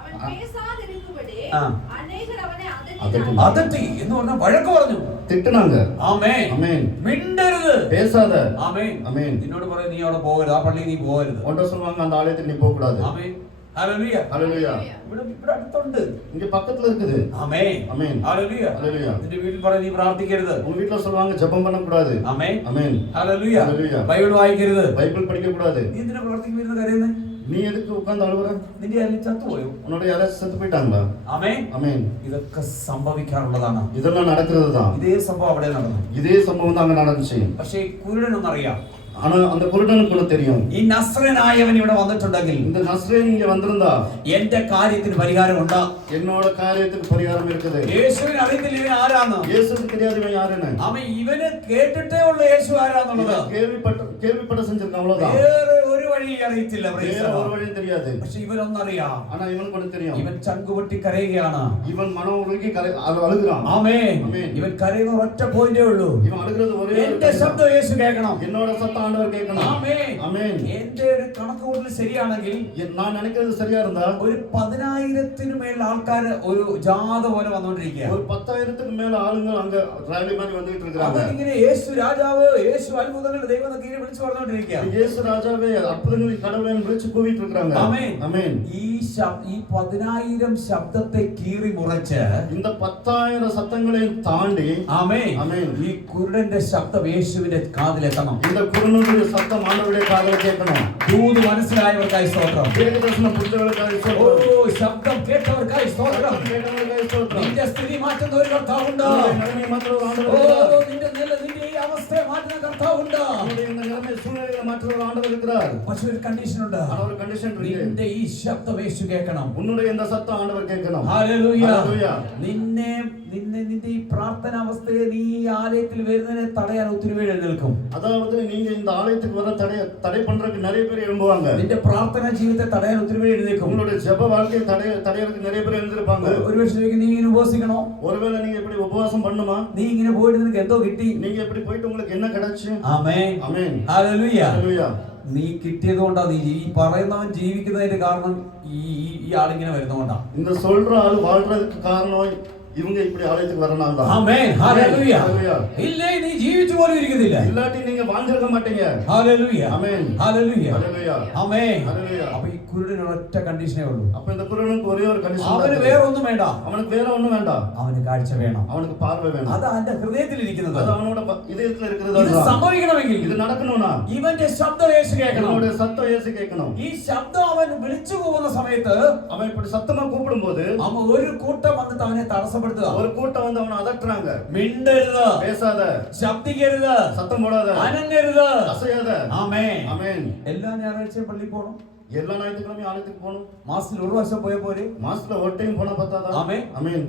அவன் பேசாதிருக்கும்படி ஆ. அநேகர் அவனை அதட்டினார்கள். அதட்டினார்கள். അതട്ടി എന്ന് പറഞ്ഞാൽ വഴക്ക് പറഞ്ഞു. திட்டுனாங்க. ആമേൻ. ஆமென். മിണ്ടരുത്. பேசாத. ആമേൻ. ஆமென். നിന്നോട് പറയും നീ അവിടെ പോകരുത്, ആ പള്ളിയിൽ നീ പോകരുത്. ஒன்றை சொல்லுவாங்க, அந்த ஆலயத்துக்கு நீ போக கூடாது. ആമേൻ. ഹല്ലേലൂയ. ஹல்லேலூயா. ഇവിടെ അടുത്തുണ്ട്. இங்க பக்கத்துல இருக்குது. ആമേൻ. ஆமென். ഹല്ലേലൂയ. ஹல்லேலூயா. നിന്റെ വീട്ടിൽ പറയും നീ പ്രാർത്ഥിക്കരുത്. உங்க வீட்டுல சொல்லுவாங்க ஜெபம் பண்ண கூடாது. ആമേൻ. ஆமென். ഹല്ലേലൂയ. ഹല്ലേലൂയ. ബൈബിൾ വായിക്കരുത്. பைபிள் படிக்க கூடாது. നീ എന്തിനാ പ്രാർത്ഥിക്കുന്നിരുന്ന് കരയുന്നേ? நீ எதுக்கு உட்கார்ந்து அழுகுற? നിന്റെ ആരെങ്കിലും ചത്തുപോയോ? உன்னோட யாராச்சும் செத்து போயிட்டாங்களா? ആമേൻ. ஆமென். ഇതൊക്കെ സംഭവിക്കാറുള്ളതാണ്. இதெல்லாம் நடக்கிறது தான். ഇതേ സംഭവം അവിടെ നടന്നു. இதே சம்பவம் தான் அங்க நடந்துச்சு. പക്ഷേ കുരുടനൊന്നറിയാം, ஆனா அந்த குருடனுக்கு ஒண்ணு தெரியும். ഈ നസ്രനായവൻ ഇവിടെ വന്നിട്ടുണ്ടെങ്കിൽ இந்த நஸ்ரேன் இங்க வந்திருந்தா എന്റെ കാര്യത്തിന് പരിഹാരമുണ്ട്. என்னோட காரியத்துக்கு பரிகாரம் இருக்குது. യേശുവിന് അറിയത്തില്ല ഇവൻ ആരാന്ന്. இயேசுக்கு தெரியாது இவன் யாருன்னு. അവൻ ഇവന് കേട്ടിട്ടേ ഉള്ള യേശു ആരാന്നുള്ളത്. கேள்விப்பட்ட செஞ்சிருக்கான், அவ்வளவுதான். വേറെ ഒരു വഴി അറിയത്തില്ല. வேற ஒரு வழியும் தெரியாது. പക്ഷെ ഇവനൊന്നറിയാം, ஆனா இவனுக்கு ஒண்ணு தெரியும். ഇവൻ ചങ്കുപൊട്ടി കരയുകയാണ്. இவன் மனம் உருகி அழுகுறான். ആമേൻ. ആമേൻ. ഇവൻ കരയുന്ന ഒറ്റ പോയിന്റേ ഉള്ളൂ, இவன் அழுகிறது ஒரே ஒரு എന്റെ ശബ്ദം യേശു കേൾക്കണം. என்னோட சத்தம் ஆண்டவர் கேட்கணும். ആമേൻ. ஆமென். എന്റെ ഒരു കണക്കുകൂട്ടൽ ശരിയാണെങ്കിൽ நான் நினைக்கிறது சரியா இருந்தா ഒരു 10,000 മേൽ ആൾക്കാര് ഒരു ജാഥ പോലെ വന്നുകൊണ്ടിരിക്കുക. ஒரு 10,000க்கு மேல ஆளுங்க அங்க ராலி மாதிரி வந்துட்டு இருக்காங்க. അവരിങ്ങനെ യേശു രാജാവ്, യേശു അത്ഭുതങ്ങളുടെ ദൈവം എന്നൊക്കെ ഇങ്ങനെ വിളിച്ചു പറഞ്ഞുകൊണ്ടിരിക്കുക. இயேசு ராஜாவே அற்புதங்களின் கடவுளை விളിച്ചു கூவிட்டு இருக்காங்க. ആമേൻ. ஆமென். ഈ 10,000 ശബ്ദത്തെ കീറി മുറിച്ച് இந்த 10,000 சத்தங்களையும் தாண்டி ആമേൻ, ആമേൻ. ഈ കുരുടന്റെ ശബ്ദം യേശുവിന്റെ കാതിലെത്തണം. இந்த குருடனுடைய சத்தம் ஆண்டவருடைய காதுல கேட்கணும். ദൂത് മനസ്സിലായവർക്കായി സ്തോത്രം. தேவதர்சனம் புத்தகங்களுக்காக ഓ, ஸ்தோத்திரம். ശബ്ദം കേട്ടവർക്കായി സ്തോത്രം. கேட்டவங்களுக்காக ஸ்தோத்திரம். നിന്റെ സ്ഥിതി ഒരു കർത്താവുണ്ട്. உன்னுடைய நிலைமையை மாற்ற ஒரு ஆண்டவர் ഓ, இருக்கிறார். നിന്റെ ഈ അവസ്ഥയെ മാറ്റുന്ന കർത്താവുണ്ട്. உன்னுடைய இந்த நிலைமை சூழ்நிலையை மாற்ற ஒரு ஆண்டவர் இருக்கிறார். പക്ഷെ ഒരു കണ്ടീഷൻ ഉണ്ട്. ஆனா ஒரு கண்டிஷன் இருக்கு. നിന്റെ ഈ ശബ്ദം യേശു കേൾക്കണം. உன்னுடைய இந்த சத்தம் ஆண்டவர் கேட்கணும். ഹല്ലേലൂയ. ഹല്ലേലൂയ. നിന്റെ ഈ പ്രാർത്ഥനാവസ്ഥയെ നീ ഈ ആലയത്തിൽ വരുന്നതിനെ തടയാൻ ഒത്തിരി പേര് എഴുന്നേൽക്കും. அதாவது நீங்க இந்த ஆலயத்துக்கு வர தடை பண்றதுக்கு நிறைய பேர் எழும்புவாங்க. നിന്റെ പ്രാർത്ഥനാ ജീവിതത്തെ തടയാൻ ഒത്തിരി പേര് എഴുന്നേൽക്കും. உங்களுடைய ஜெப வாழ்க்கையை தடையறதுக்கு நிறைய പേര് எழுந்திருப்பாங்க. ഒരു പക്ഷേ നീ ഇങ്ങനെ ഉപവസിക്കണോ? ஒருவேளை நீங்க எப்படி உபவாசம் பண்ணுமா? നീ ഇങ്ങനെ പോയിട്ട് നിനക്ക് എന്തോ കിട്ടി? நீங்க எப்படி போயிட்டு உங்களுக்கு என்ன கிடைச்சு? ആമേൻ. ആമേൻ. ഹല്ലേലൂയ. ഹല്ലേലൂയ. നീ കിട്ടിയത് കൊണ്ടാ നീ ഈ പറയുന്നവൻ ജീവിക്കുന്നതിന്റെ കാരണം ഈ ആളിങ്ങനെ വരുന്നതുകൊണ്ടാ. இந்த சொல்ற ஆள் வாழ்றதுக்கு காரணம் இவங்க இப்படி ஆலயத்துக்கு வரனால தான். ആമേൻ. ഹല്ലേലൂയ. ഹല്ലേലൂയ. ഇല്ലേ നീ ജീവിച്ചു പോലും ഇരിക്കുന്നില്ല. இல்லாட்டி நீங்க வாழ்ந்திருக்க மாட்டீங்க. ഹല്ലേലൂയ. ആമേൻ. ഹല്ലേലൂയ. ഹല്ലേലൂയ. ആമേൻ. ഹല്ലേലൂയ. അപ്പോൾ ഈ കുരുടന് ഒറ്റ കണ്ടീഷനേ ഉള്ളൂ. அப்ப இந்த குருடனுக்கு ஒரே ஒரு கண்டிஷன். അവന് വേറെ ഒന്നും വേണ്ട. அவனுக்கு வேற ஒண்ணும் வேண்டாம். അവന് കാഴ്ച വേണം. அவனுக்கு பார்வை வேணும். അത് അവന്റെ ഹൃദയത്തിൽ ഇരിക്കുന്നത്. அது அவனோட இதயத்துல இருக்கிறது. ഇത് സംഭവിക്കണമെങ്കിൽ இது നടക്കணும்னா ഇവന്റെ ശബ്ദം യേശു കേൾക്കണം. அவனுடைய சத்தம் இயேசு கேட்கணும். ഈ ശബ്ദം അവൻ വിളിച്ചു പോകുന്ന സമയത്ത് அவன் இப்படி சத்தமா கூப்பிடும்போது അവൻ ഒരു കൂട്ടം വന്നിട്ട് അവനെ തടസ്സപ്പെടുത്തുക. ஒரு கூட்டம் வந்து அவனை அதட்டுறாங்க. മിണ്ടരുത്, பேசாத, ശബ്ദിക്കരുത്, சத்தம் போடாத, അനങ്ങരുത്. அசையாத. ആമേൻ. ஆமென். എല്ലാ ഞായറാഴ്ചയും പള്ളിയിൽ പോകണം. எல்லா ஞாயிற்றுக்கிழமையும் ஆலயத்துக்கு போகணும். മാസത്തിൽ ഒരു വർഷം പോയ പോലെ. மாசத்துல ஒரு டைம் போனா பத்தாதா? ആമേൻ. ஆமென்.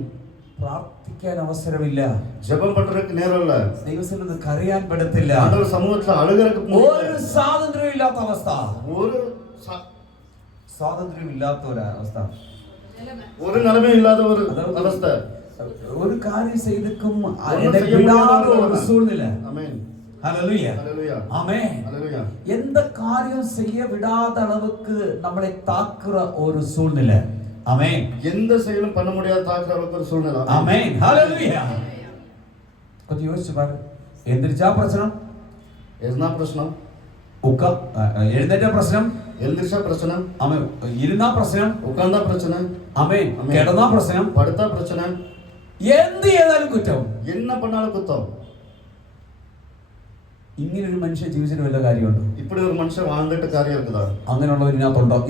പ്രാർത്ഥിക്കാൻ അവസരമില്ല. ஜெபம் பண்றதுக்கு நேரம் இல்ல. ദൈവത്തിൽ നിന്ന് കരയാൻ പെടത്തില്ല. ஆண்டவர் சமூகத்துல அழுகிறதுக்கு ഒരു സ്വാതന്ത്ര്യം ഇല്ലാത്ത അവസ്ഥ. ஒரு സ്വാതന്ത്ര്യം ഇല്ലാത്ത ഒരു അവസ്ഥ. ஒரு நிலைமையும் இல்லாத ஒரு அவஸ்தை. ഒരു കാര്യം ചെയ്തിട്ടും അതിനെ വിടാതെ ഒരു സൂழ்நிല. ஆமென். ഹല്ലേലൂയ. ஹல்லேலூயா. ആമേൻ. ஹல்லேலூயா. எந்த காரியம் செய்ய விடாத அளவுக்கு நம்மளை தாக்குற ஒரு சூழ்நிலை. ஆமென். எந்த செயலும் பண்ண முடியாத தாக்குற அளவுக்கு ஒரு சூழ்நிலை. ஆமென். ஹalleluya. கொஞ்சம் யோசிச்சு பாரு. எந்திரிச்சா பிரச்சனை, என்ன பிரச்சனை? എഴുന്നേറ്റ പ്രശ്നം, எழுந்திருச்சா பிரச்சனை. ആമേൻ. ഇരുന്നാ പ്രശ്നം, உட்கார்ந்தா பிரச்சனை. ആമേൻ. കിടന്നാ പ്രശ്നം, படுத்தா பிரச்சனை. എന്ത് ചെയ്താലും കുറ്റം. என்ன பண்ணாலும் குத்தம். ഇങ്ങനെ ഒരു മനുഷ്യൻ ജീവിച്ചിട്ട് വല്ല കാര്യമുണ്ടോ? இப்படி ஒரு மனுஷன் வாழ்ந்துட்டு காரியம் இருக்குதா? അങ്ങനെയുള്ളവർ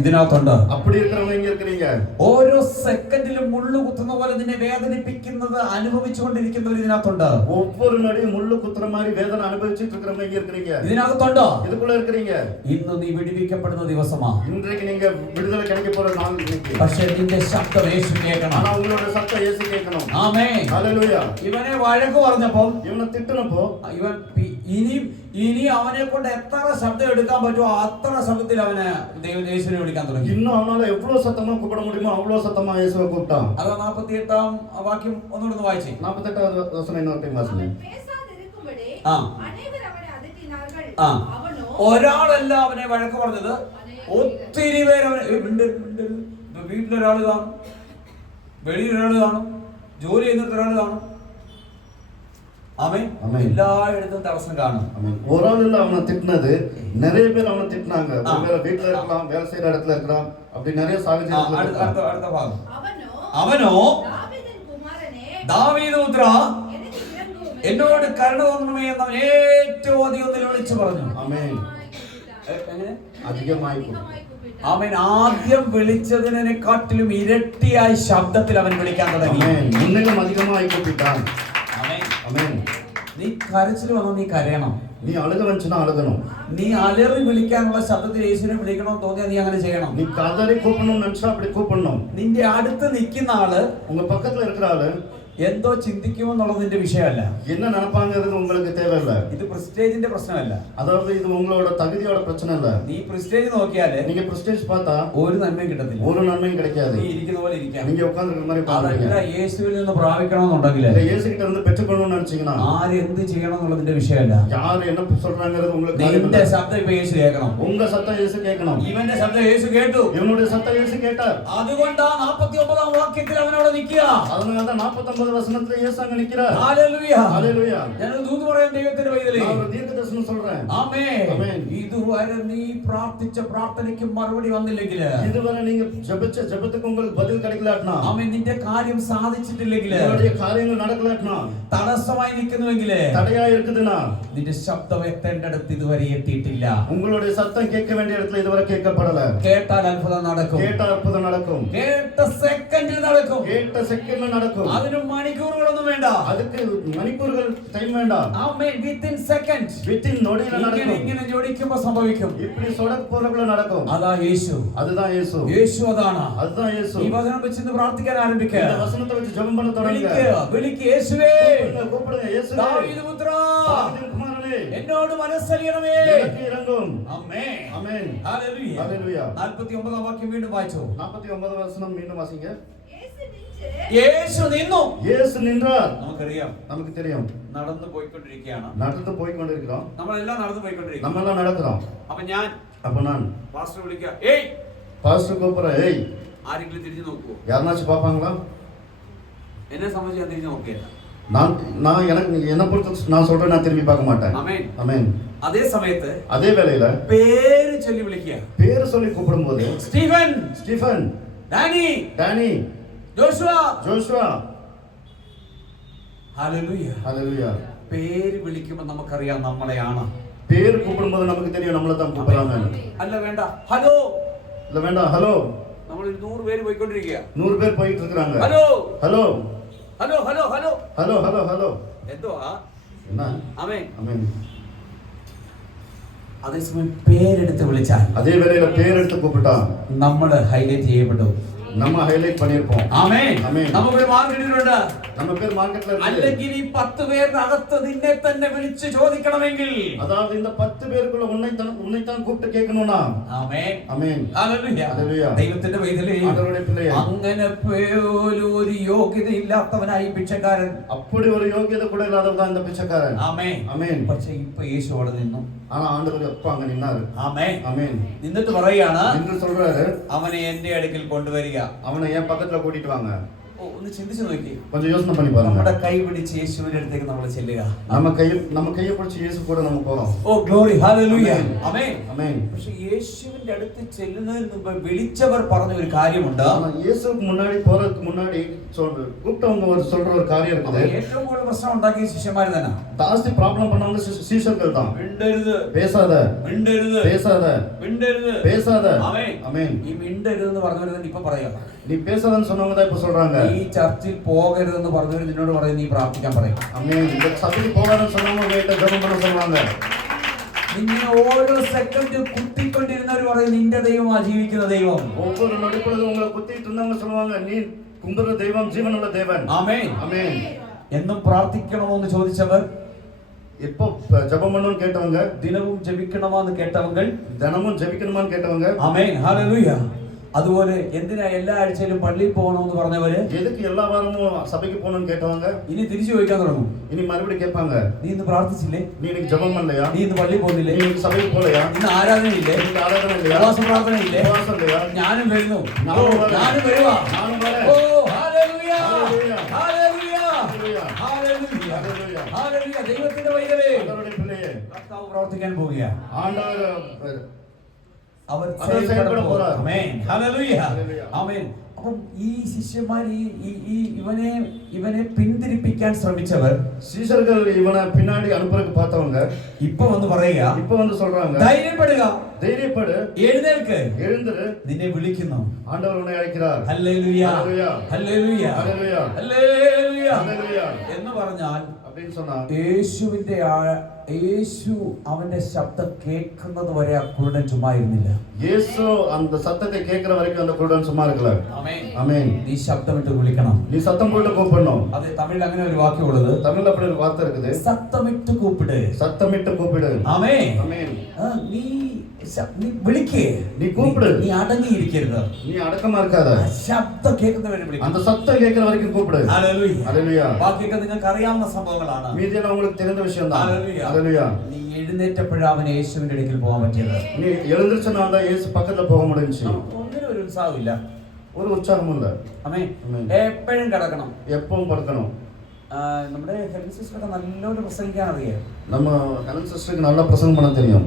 ഇതിനകത്തുണ്ട്. அப்படி இருக்கிறவங்க எங்க இருக்கிறீங்க? ഓരോ സെക്കൻഡിലും മുള്ളു കുത്തുന്ന പോലെ നിന്നെ വേദനിപ്പിക്കുന്നത് അനുഭവിച്ചുകൊണ്ടിരിക്കുന്നവർ ഇതിനകത്തുണ്ട്. ஒவ்வொரு நொடியும் முள்ளு குத்துற மாதிரி வேதனை அனுபவிச்சிட்டு இருக்கிறவங்க எங்க இருக்கிறீங்க? ഇതിനകത്തുണ്ടോ? இதுக்குள்ள இருக்கிறீங்க. ഇന്ന് നീ വിടുവിക്കപ്പെടുന്ന ദിവസമാ. இன்றைக்கு நீங்க விடுதலை கிடைக்க போற நாள் இன்னைக்கு. പക്ഷേ നിന്റെ ശബ്ദം യേശു കേൾക്കണം. ஆனா உங்களோட சத்தம் இயேசு கேட்கணும். ആമേൻ. ஹல்லேலூயா. ഇവനെ വഴക്ക് പറഞ്ഞപ്പോൾ இவனை திட்டுனப்போ ഇവൻ ഇനി അവനെ കൊണ്ട് എത്ര ശബ്ദം എടുക്കാൻ പറ്റുമോ അത്ര ശബ്ദത്തിൽ അവന് യേശുവിനെ വിളിക്കാൻ തുടങ്ങി. இன்னும் அவனால எவ்வளவு சத்தமா கூப்பிட முடியுமோ அவ்வளவு சத்தமா இயேசுவை கூப்பிட்டான். അതാ 48-ാം വാക്യം ഒന്നുകൂടെ വായിച്ചേ. 48வது வசனம் இன்னொரு டைம் வாசிங்க. ആ. ആ. ഒരാളല്ല അവനെ വഴക്ക് പറഞ്ഞത്, ഒത്തിരി പേര് അവനെ വീട്ടിലൊരാൾ കാണും, വെളിയിലൊരാൾ കാണും, ജോലി ചെയ്യുന്നിടത്ത് ഒരാൾ കാണും. ആമേൻ. എല്ലായിടത്തും തടസ്സം കാണും. ஒரு ஆள் இல்ல அவனை திட்டினது, நிறைய பேர் அவனை திட்டினாங்க. ஒருவேளை வீட்டுல இருக்கலாம், வேலை செய்யற இடத்துல இருக்கலாம், அப்படி நிறைய சாகஜத்துல இருக்கலாம். അടുത്ത ഭാഗം. അവനോ ദാവീദ് പുത്രാ എന്നോട് കരുണ തോന്നണമേ എന്ന് അവൻ ഏറ്റവും അധികം നിലവിളിച്ചു പറഞ്ഞു. ആമേൻ. അധികമായി അവൻ ആദ്യം വിളിച്ചതിനെക്കാട്ടിലും ഇരട്ടിയായി ശബ്ദത്തിൽ അവൻ വിളിക്കാൻ തുടങ്ങി. മുന്നിലും അധികമായി കൂപ്പിട്ടാൻ. ആമേൻ. നീ കരച്ചിൽ വന്നോ, നീ കരയണം. നീ അഴുക വെച്ചാ അഴുകണം. നീ അലറി വിളിക്കാനുള്ള ശബ്ദത്തിൽ യേശുവിനെ വിളിക്കണമെന്ന് തോന്നിയാൽ നീ അങ്ങനെ ചെയ്യണം. നീ കതറി കൂപ്പണം വെച്ചാ அப்படி കൂപ്പണം. നിന്റെ അടുത്ത് നിൽക്കുന്ന ആള്, உங்க பக்கத்துல இருக்கிற ஆளு എന്തോ ചിന്തിക്കുമോ എന്നുള്ളതിന്റെ വിഷയമല്ല. என்ன நினைப்பாங்கிறது உங்களுக்கு தேவையில்ல. ഇത് പ്രസ്റ്റേജിന്റെ പ്രശ്നമല്ല. அதாவது இது உங்களோட தகுதியோட பிரச்சனை இல்ல. നീ പ്രസ്റ്റേജ് നോക്കിയാല് நீங்க பிரஸ்டேஜ் பார்த்தா ഒരു നന്മയും കിട്ടത്തില്ല. ஒரு நன்மையும் கிடைக்காது. നീ ഇരിക്കുന്ന പോലെ ഇരിക്കാം. நீங்க உட்கார்ந்திருக்கிற மாதிரி അതല്ല பாருங்க. യേശുവിൽ നിന്ന് പ്രാപിക്കണമെന്നുണ്ടെങ്കിൽ இயேசு கிட்ட இருந்து பெற்றுக்கொள்ளணும்னு நினைச்சீங்கன்னா ആര് എന്ത് ചെയ്യണം എന്നുള്ളതിന്റെ വിഷയമല്ല. யார் என்ன சொல்றாங்கிறது உங்களுக்கு നിന്റെ ശബ്ദം ഇപ്പൊ യേശു കേൾക്കണം. உங்க சத்தம் இயேசு கேட்கணும். ഇവന്റെ ശബ്ദം യേശു കേട്ടു. இவனுடைய சத்தம் இயேசு கேட்டார். അതുകൊണ്ടാ 49-ാം വാക്യത്തിൽ അവനോട് നിൽക്കുക. அதனாலதான் 49 வசனத்துல இயேசு அங்க நிக்கிறார். ഹല്ലേലൂയ. ஹல்லேலூயா. ഞാൻ ഒരു ദൂത് പറയാൻ ദൈവത്തിന്റെ വൈതലേ. நான் ஒரு தீர்க்கதரிசனம் சொல்றேன். ആമേൻ. ആമേൻ. ഇതുവരെ നീ പ്രാർത്ഥിച്ച പ്രാർത്ഥനയ്ക്ക് മറുപടി വന്നില്ലെങ്കിൽ, இதுவரை நீங்க ஜெபிச்ச ஜெபத்துக்கு உங்களுக்கு பதில் கிடைக்கலனா, ആമേൻ, നിന്റെ കാര്യം സാധിച്ചിട്ടില്ലെങ്കിൽ, உங்களுடைய காரியங்கள் நடக்கலனா, തടസ്സമായി നിൽക്കുന്നുവെങ്കിൽ, தடையா இருக்குதுனா, നിന്റെ ശബ്ദം എത്തേണ്ടടുത്ത് ഇതുവരെ എത്തിയിട്ടില്ല. உங்களுடைய சத்தம் கேட்க வேண்டிய இடத்துல இதுவரை கேட்கப்படல. കേട്ടാൽ അത്ഭുതം നടക്കും. கேட்ட அற்புதம் நடக்கும். കേട്ട സെക്കൻഡിൽ നടക്കും. கேட்ட செகண்ட்ல நடக்கும். അതിനും മണിക്കൂറുകളൊന്നും വേണ്ട. அதுக்கு மணிக்கூறுகள் டைம் வேண்டாம். ആമേൻ. within seconds. வித்தின் நொடியில நடக்கும். ഇങ്ങനെ ജോടിക്കുമ്പോൾ സംഭവിക്കും. இப்படி சொடக்கு போறக்குள்ள நடக்கும். അതാ യേശു. அதுதான் இயேசு. യേശു അതാണ്. அதுதான் இயேசு. ഈ വചനം വെച്ച് ഇന്ന് പ്രാർത്ഥിക്കാൻ ആരംഭിക്കുക. இந்த വചനത്തെ വെച്ച് ജപം பண்ண തുടങ്ങുക. വിളിക്ക് യേശുവേ. கூப்பிடுங்க இயேசுவே. ദാവീദ് പുത്രാ. ദാവീദിൻ കുമാരനേ. എന്നോട് മനസ്സലിയണമേ. എനിക്ക് ഇറങ്ങും. ആമേൻ. ആമേൻ. ഹല്ലേലൂയ. ഹല്ലേലൂയ. 49 വാക്യം വീണ്ടും വായിച്ചോ. 49 വചനം വീണ്ടും വാസിங்க. യേശു നിന്നു. இயேசு நின்றார். നമുക്കറിയാം. நமக்கு தெரியும். നടന്നു പോയിക്കൊണ്ടിരിക്കുകയാണ്. നടന്നു പോയിക്കൊണ്ടിരിக்கிறோம். നമ്മളെല്ലാം നടന്നു പോയിക്കൊണ്ടിരിക്കും. നമ്മളെല്ലാം നടக்கிறோம். അപ്പൊ ഞാൻ പാസ്റ്റർ വിളിക്കുക. ഏയ് பாஸ்டர் கூப்பிடுற. ஏய் ആരെങ്കിലും തിരിഞ്ഞു നോക്കുവോ? யாருனாச்சும் பாப்பாங்களா? എന്നെ സംബന്ധിച്ച് ഞാൻ തിരിഞ്ഞു നോക്കിയില്ല. நான் எனக்கு என்ன பொறுத்து நான் சொல்றேன், நான் திரும்பி பார்க்க மாட்டேன். ആമേൻ. ஆமென். അതേ സമയത്ത് அதே வேளையில പേര് ചൊല്ലി വിളിക്കുക. பேர் சொல்லி கூப்பிடும்போது Stephen, Stephen, Danny, Danny, Joshua. Hallelujah. Hallelujah. പേര് വിളിക്കുമ്പോൾ നമുക്കറിയാം നമ്മളെയാണ്. പേര് கூப்பிடும்போது நமக்கு தெரியும் நம்மள தான் கூப்பிடுறாங்க. അല്ല വേണ്ട ഹലോ. இல்ல வேண்டாம் ஹலோ. നമ്മൾ 100 പേര് പോയിക്കൊണ്ടിരിക്കുക. 100 പേർ പോയിട്ട് இருக்காங்க. Hello hello hello hello hello hello hello hello. എന്തുവാ? എന്നാ? ആമേൻ. ആമേൻ. അതേസമയം പേരെടുത്ത് വിളിച്ചാൽ, അതേ വേളയിல പേരെടുത്ത് കൂപ്പിട്ടാ നമ്മൾ ഹൈലൈറ്റ് ചെയ്യപ്പെടും. நம்ம ஹைலைட் பண்ணிருப்போம். ആമേൻ. ആമേൻ. നമുക്ക് മാർക്കറ്റിലുണ്ട്. நம்ம பேர் മാർക്കറ്റിൽ இருக்கு. അല്ലെങ്കിൽ ഈ 10 പേരുടെ അകത്ത് നിന്നെ തന്നെ വിളിച്ച് ചോദിക്കണമെങ്കിൽ, அதாவது இந்த 10 പേർക്കുള്ള ഉன்னை தான் കൂപ്പിട്ട് കേൾക്കணும்னா. ആമേൻ. ആമേൻ. ഹല്ലേലൂയ. ഹല്ലേലൂയ. ദൈവത്തിന്റെ പൈതലേ, ആണ്ടവരുടെ പിള്ളയെ, അങ്ങനെ പോലും ഒരു യോഗ്യത ഇല്ലാത്തവനായി ഭിക്ഷക്കാരൻ, அப்படி ஒரு யோகியதை கூட இல்லாதவன் தான் இந்த பிச்சைக்காரன். ആമേൻ. ആമേൻ. പക്ഷേ ഇപ്പോ യേശു അവിടെ നിന്നു. ஆனா ஆண்டவர் எப்ப அங்க நின்னாரு. ആമേൻ. ஆமேன். നിന്നിട്ട് പറയാണ്, என்று சொல்றாரு, അവനെ എന്റെ അടുക്കൽ കൊണ്ടുവരിക. அவனை என் பக்கத்துல கூட்டிட்டு வாங்க. ഒന്ന് ചിന്തിച്ചു നോക്കി. கொஞ்சம் யோசனை பண்ணி பாருங்க. നമ്മുടെ കൈ പിടിച്ച് യേശുവിന്റെ അടുത്തേക്ക് നമ്മൾ ചെല്ലുക. நம்ம கையை பிடிச்சு இயேசு கூட நம்ம போறோம். Oh glory, hallelujah. Amen. Amen. പക്ഷേ യേശുവിന്റെ അടുത്ത് ചെല്ലുന്നതിന് മുമ്പ് വിളിച്ചവർ പറഞ്ഞ ഒരു കാര്യമുണ്ട്. இயேசுக்கு முன்னாடி போறதுக்கு முன்னாடி கூப்பிட்டவங்க சொல்ற ஒரு காரியம் இருக்குது. ഏറ്റവും കൂടുതൽ പ്രശ്നം ഉണ്ടാക്കിയ ശിഷ്യന്മാർ തന്നെ. ஜாஸ்தி ப்ராப்ளம் பண்ணவங்க சீஷர்கள் தான். മിണ്ടരുത്, பேசாத, മിണ്ടരുത്, பேசாத, മിണ്ടരുത്, பேசாத. ആമേൻ. ஆமென். ഈ മിണ്ടരുതെന്ന് പറഞ്ഞവർ തന്നെ ഇപ്പോ പറയാ. நீ பேசாதன்னு சொன்னவங்க தான் இப்ப சொல்றாங்க. ഈ ചർച്ചിൽ പോകരുതെന്ന് പറഞ്ഞവർ നിന്നോട് പറയും നീ പ്രാർത്ഥിക്കാൻ പറയും. ஆமென். இந்த சபைக்கு போகாதன்னு சொன்னவங்க கேட்ட ஜெபம் பண்ண சொல்றாங்க. നിന്നെ ഓരോ സെക്കൻഡ് കുത്തിക്കൊണ്ടിരുന്നവർ പറയും നിന്റെ ദൈവമാ ജീവിക്കുന്ന ദൈവം. ஒவ்வொரு நொடிப்பொழுதும் உங்களை குத்திட்டு இருந்தவங்க சொல்லுவாங்க நீ கும்பிடுற தெய்வம் ஜீவனுள்ள தேவன். ആമേൻ. ஆமென். എന്നും പ്രാർത്ഥിക്കണമോ എന്ന് ചോദിച്ചവർ, எப்போ ஜெபம் பண்ணணும்னு கேட்டவங்க, ദിനവും ജപിക്കണമോ എന്ന് കേട്ടവങ്ങൾ, தினமும் ஜெபிக்கணுமான்னு கேட்டவங்க, ആമേൻ. ഹല്ലേലൂയ. അതുപോലെ എന്തിനാ എല്ലാ ആഴ്ചയിലും പള്ളിയിൽ പോകണമെന്ന് പറഞ്ഞവര്, எதுக்கு எல்லா வாரமும் சபைக்கு போகணும்னு கேட்டவங்க, ഇനി തിരിച്ചു ചോദിക്കാൻ തുടങ്ങും. இனி மறுபடியும் கேட்பாங்க, നീ ഇന്ന് പ്രാർത്ഥിച്ചില്ലേ? நீ இன்னைக்கு ஜெபம் பண்ணலையா? നീ ഇന്ന് പള്ളിയിൽ പോകുന്നില്ലേ? நீ இன்னைக்கு சபைக்கு போலையா? ഇന്ന് ആരാധനയില്ലേ? இன்னைக்கு ஆராதனை இல்லையா? ഉപവാസ പ്രാർത്ഥനയില്ലേ? உபவாசம் இல்லையா? ഞാനും വരുന്നു. ഞാനും വരുവാ. நானும் வரேன். Oh hallelujah. Hallelujah. Hallelujah. Hallelujah. Hallelujah. Hallelujah. Hallelujah. ദൈവത്തിന്റെ വൈദ്യരേ, ஆண்டவருடைய பிள்ளையே, കർത്താവ് പ്രവർത്തിക്കാൻ പോവുകയാണ്. ஆண்டவர் അവർ செயல்பட போறார். ആമേൻ. ഹല്ലേലൂയ. ഹല്ലേലൂയ. ആമേൻ. അപ്പം ഈ ശിഷ്യന്മാർ ഇവനെ പിന്തിരിപ്പിക്കാൻ ശ്രമിച്ചവർ, சீஷர்கள் இவனை பின்னாடி அனுப்புறதுக்கு பார்த்தவங்க ഇപ്പൊ വന്ന് പറയുക, இப்ப வந்து சொல்றாங்க, ധൈര്യപ്പെടുക, தைரியப்படு, എഴുന്നേൽക്ക്, எழுந்திரு, നിന്നെ വിളിക്കുന്നു. ஆண்டவர் உன்னை அழைக்கிறார். Hallelujah. Hallelujah. Hallelujah. Hallelujah. Hallelujah. Hallelujah എന്ന് പറഞ്ഞാൽ அப்படின்னு சொன்னா, യേശു അവന്റെ ശബ്ദം കേൾക്കുന്നത് വരെ ആ കുരുടൻ ചുമ്മാ ഇരുന്നില്ല. இயேசு அந்த சத்தத்தை கேட்கிற வரைக்கும் அந்த குருடன் சும்மா இருக்கல. ആമേൻ. ஆமென். നീ ശബ്ദമിട്ട് വിളിക്കണം. நீ சத்தம் போட்டு கூப்பிடணும். അതെ, തമിഴിൽ അങ്ങനെ ഒരു വാക്യമുള്ളത്. தமிழ்ல அப்படி ஒரு வார்த்தை இருக்குது, സത്തമിട്ട് കൂപ്പിട്. சத்தமிட்டு கூப்பிடு. ആമേൻ. ஆமென். നീ വിളിക്കേ, நீ கூப்பிடு. നീ അടങ്ങിയിരിക്കരുത്. நீ അടക്കமா இருக்காத, ശബ്ദം കേൾക്കുന്നവരെ വിളിക്കണം. அந்த சத்தம் கேட்கிற வரைக்கும் கூப்பிடு. ഹല്ലേലൂയ. ஹல்லேலூயா. ബാക്കിയൊക്കെ നിങ്ങൾക്ക് അറിയാവുന്ന സംഭവങ്ങളാണ്. மீதியெல்லாம் உங்களுக்கு தெரிந்த விஷயம் தான். ഹല്ലേലൂയ. ஹல்லேலூயா. നീ എഴുന്നേറ്റപ്പോഴാണ് അവൻ യേശുവിന്റെ അടുക്കൽ പോകാൻ പറ്റിയത്. நீ எழுந்திருச்சுனா தான் இயேசு பக்கத்துல போக முடிஞ்சுச்சு. ഒന്നിനും ഒരു ഉത്സാഹമില്ല. ஒரு உற்சாகமும் இல்ல. ആമേൻ. ആമേൻ. എപ്പോഴും കിടക്കണം. எப்பவும் படுக்கணும். നമ്മുടെ ഹെൽത്ത് സിസ്റ്ററൊക്കെ നല്ലോണം പ്രസംഗിക്കാൻ അറിയാം. நம்ம ஹெலன் சிஸ்டருக்கு நல்லா பிரசங்கம் பண்ண தெரியும்.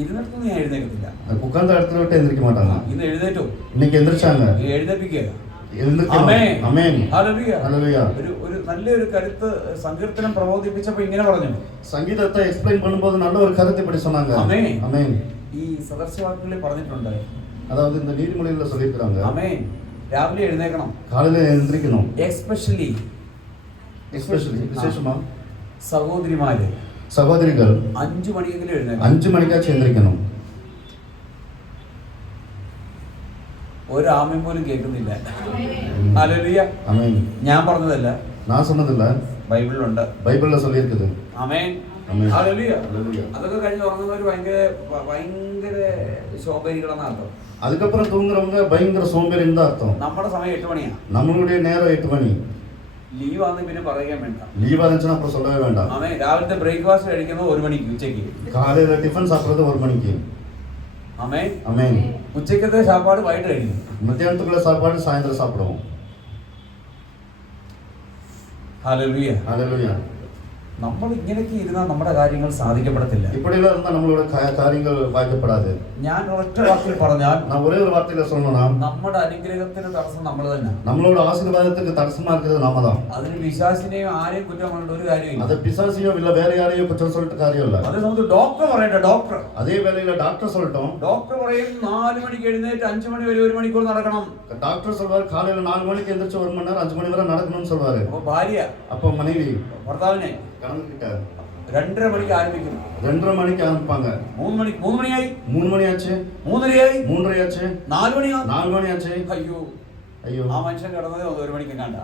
ഇരുന്നിടത്ത് ഞാൻ എഴുന്നേക്കത്തില്ല. உட்கார்ந்த இடத்துல விட்டு எந்திரிக்க மாட்டாங்க. ഇന്ന് എഴുന്നേറ്റു. இன்னைக்கு எந்திரிச்சாங்க. എഴുന്നേപ്പിക്കുക. எழுந்திருக்கணும். ஆமென். ഹല്ലേലൂയ. ஹல்லேலூயா. ഒരു നല്ലൊരു കരുത്ത് സങ്കീർത്തനം പ്രബോധിപ്പിച്ചപ്പോൾ ഇങ്ങനെ പറഞ്ഞു. சங்கீதத்தை எக்ஸ்பிளைன் பண்ணும்போது நல்ல ஒரு கருத்து இப்படி சொன்னாங்க. ஆமென். ஆமென். ഈ സദർശവാക്യങ്ങളിൽ പറഞ്ഞിട്ടുണ്ട്. அதாவது இந்த நீதிமொழியில சொல்லிருக்காங்க, ആമേൻ. രാവിലെ എഴുന്നേക്കണം. காலையில எந்திரிக்கணும். എസ്പെഷ്യലി എസ്പെഷ്യലി വിശേഷമാ സഹോദരിമാര് സഹോദരികൾ 5 മണിയെങ്കിലും എഴുന്നേൽക്കണം. 5 മണിക്കാച്ച് എഴുന്നേൽക്കണം. ഒരു ആമയും പോലും കേൾക്കുന്നില്ല. ഹല്ലേലൂയ. ആമേൻ. ഞാൻ പറഞ്ഞതല്ല, நான் சொன்னதில்ல, ബൈബിളിലുണ്ട്. ബൈബിളിൽ சொல்லியிருக்குது. ആമേൻ. ആമേൻ. ഹല്ലേലൂയ. ഹല്ലേലൂയ. അതൊക്കെ കഴിഞ്ഞ് ഉറങ്ങുന്നവർ ഭയങ്കര ശോഭരികളെന്ന് അർത്ഥം. அதுக்கப்புறம் தூங்குறவங்க பயங்கர சோம்பேறின்னு தான் அர்த்தம். നമ്മുടെ സമയം 8 മണിയാ. நம்மளுடைய நேரம் 8 மணி. ലീവ് ആണെന്ന് പിന്നെ പറയാൻ വേണ്ട. லீவா இருந்துச்சுன்னா அப்புறம் சொல்லவே வேண்டாம். ആമേൻ. രാവിലത്തെ ബ്രേക്ക്ഫാസ്റ്റ് കഴിക്കുന്നത് 1 മണിക്ക് ഉച്ചയ്ക്ക്. காலையில டிஃபன் சாப்பிடுறது 1 மணிக்கு. ആമേൻ. ஆமென். ഉച്ചയ്ക്കത്തെ சாப்பாடு വൈകിട്ട് കഴിക്കും. மத்தியானத்துக்குள்ள சாப்பாடு சாயந்தரம் சாப்பிடுவோம். ഹല്ലേലൂയ. ஹalleluya. നമ്മൾ ഇങ്ങനെയൊക്കെ ഇരുന്നാൽ നമ്മുടെ കാര്യങ്ങൾ സാധിക്കപ്പെടത്തില്ല. இப்படிலாம் இருந்தா நம்மளோட காரியங்கள் வாய்க்கப்படாது. ഞാൻ ഒറ്റ വാക്കിൽ പറഞ്ഞാൽ, நான் ஒரே ஒரு வார்த்தையில சொல்லணும்னா, നമ്മുടെ അനുഗ്രഹത്തിന് തടസ്സം നമ്മൾ തന്നെ. நம்மளோட ஆசீர்வாதத்துக்கு தடசமா இருக்கிறது நாம தான். അതിന് പിശാചിനെയും ആരെയും കുറ്റം പറഞ്ഞിട്ട് ഒരു കാര്യമില്ല. அது பிசாசியோ இல்ல வேற யாரையோ குற்றம் சொல்லிட்டு காரியம் இல்ல. അത് നമുക്ക് ഡോക്ടർ പറയട്ടെ. ഡോക്ടർ அதே வேளையில டாக்டர் சொல்லட்டும். ഡോക്ടർ പറയും 4 മണിക്ക് എഴുന്നേറ്റ് 5 മണി വരെ 1 മണിക്കൂർ നടക്കണം. டாக்டர் சொல்வாரு காலையில 4 மணிக்கு எந்திரிச்சு 1 மணி நேரம் 5 மணி வரை நடக்கணும்னு சொல்வாரு. അപ്പൊ ഭാര്യ அப்ப மனைவி ഭർത്താവിനെ கணவன்கிட்ட 2:30 മണിക്ക് ആരംഭിക്കും. 2:30 மணிக்கு ஆரம்பிப்பாங்க. 3 മണിയായി. 3 மணி ஆச்சு. 3:30ആയി. 3:30 ஆச்சு. 4 മണിയാ. 4 മണി ആச்சு. അയ്യോ, ஐயோ, ആ മനുഷ്യൻ കിടന്നത് 1 മണിക്ക് കണ്ട.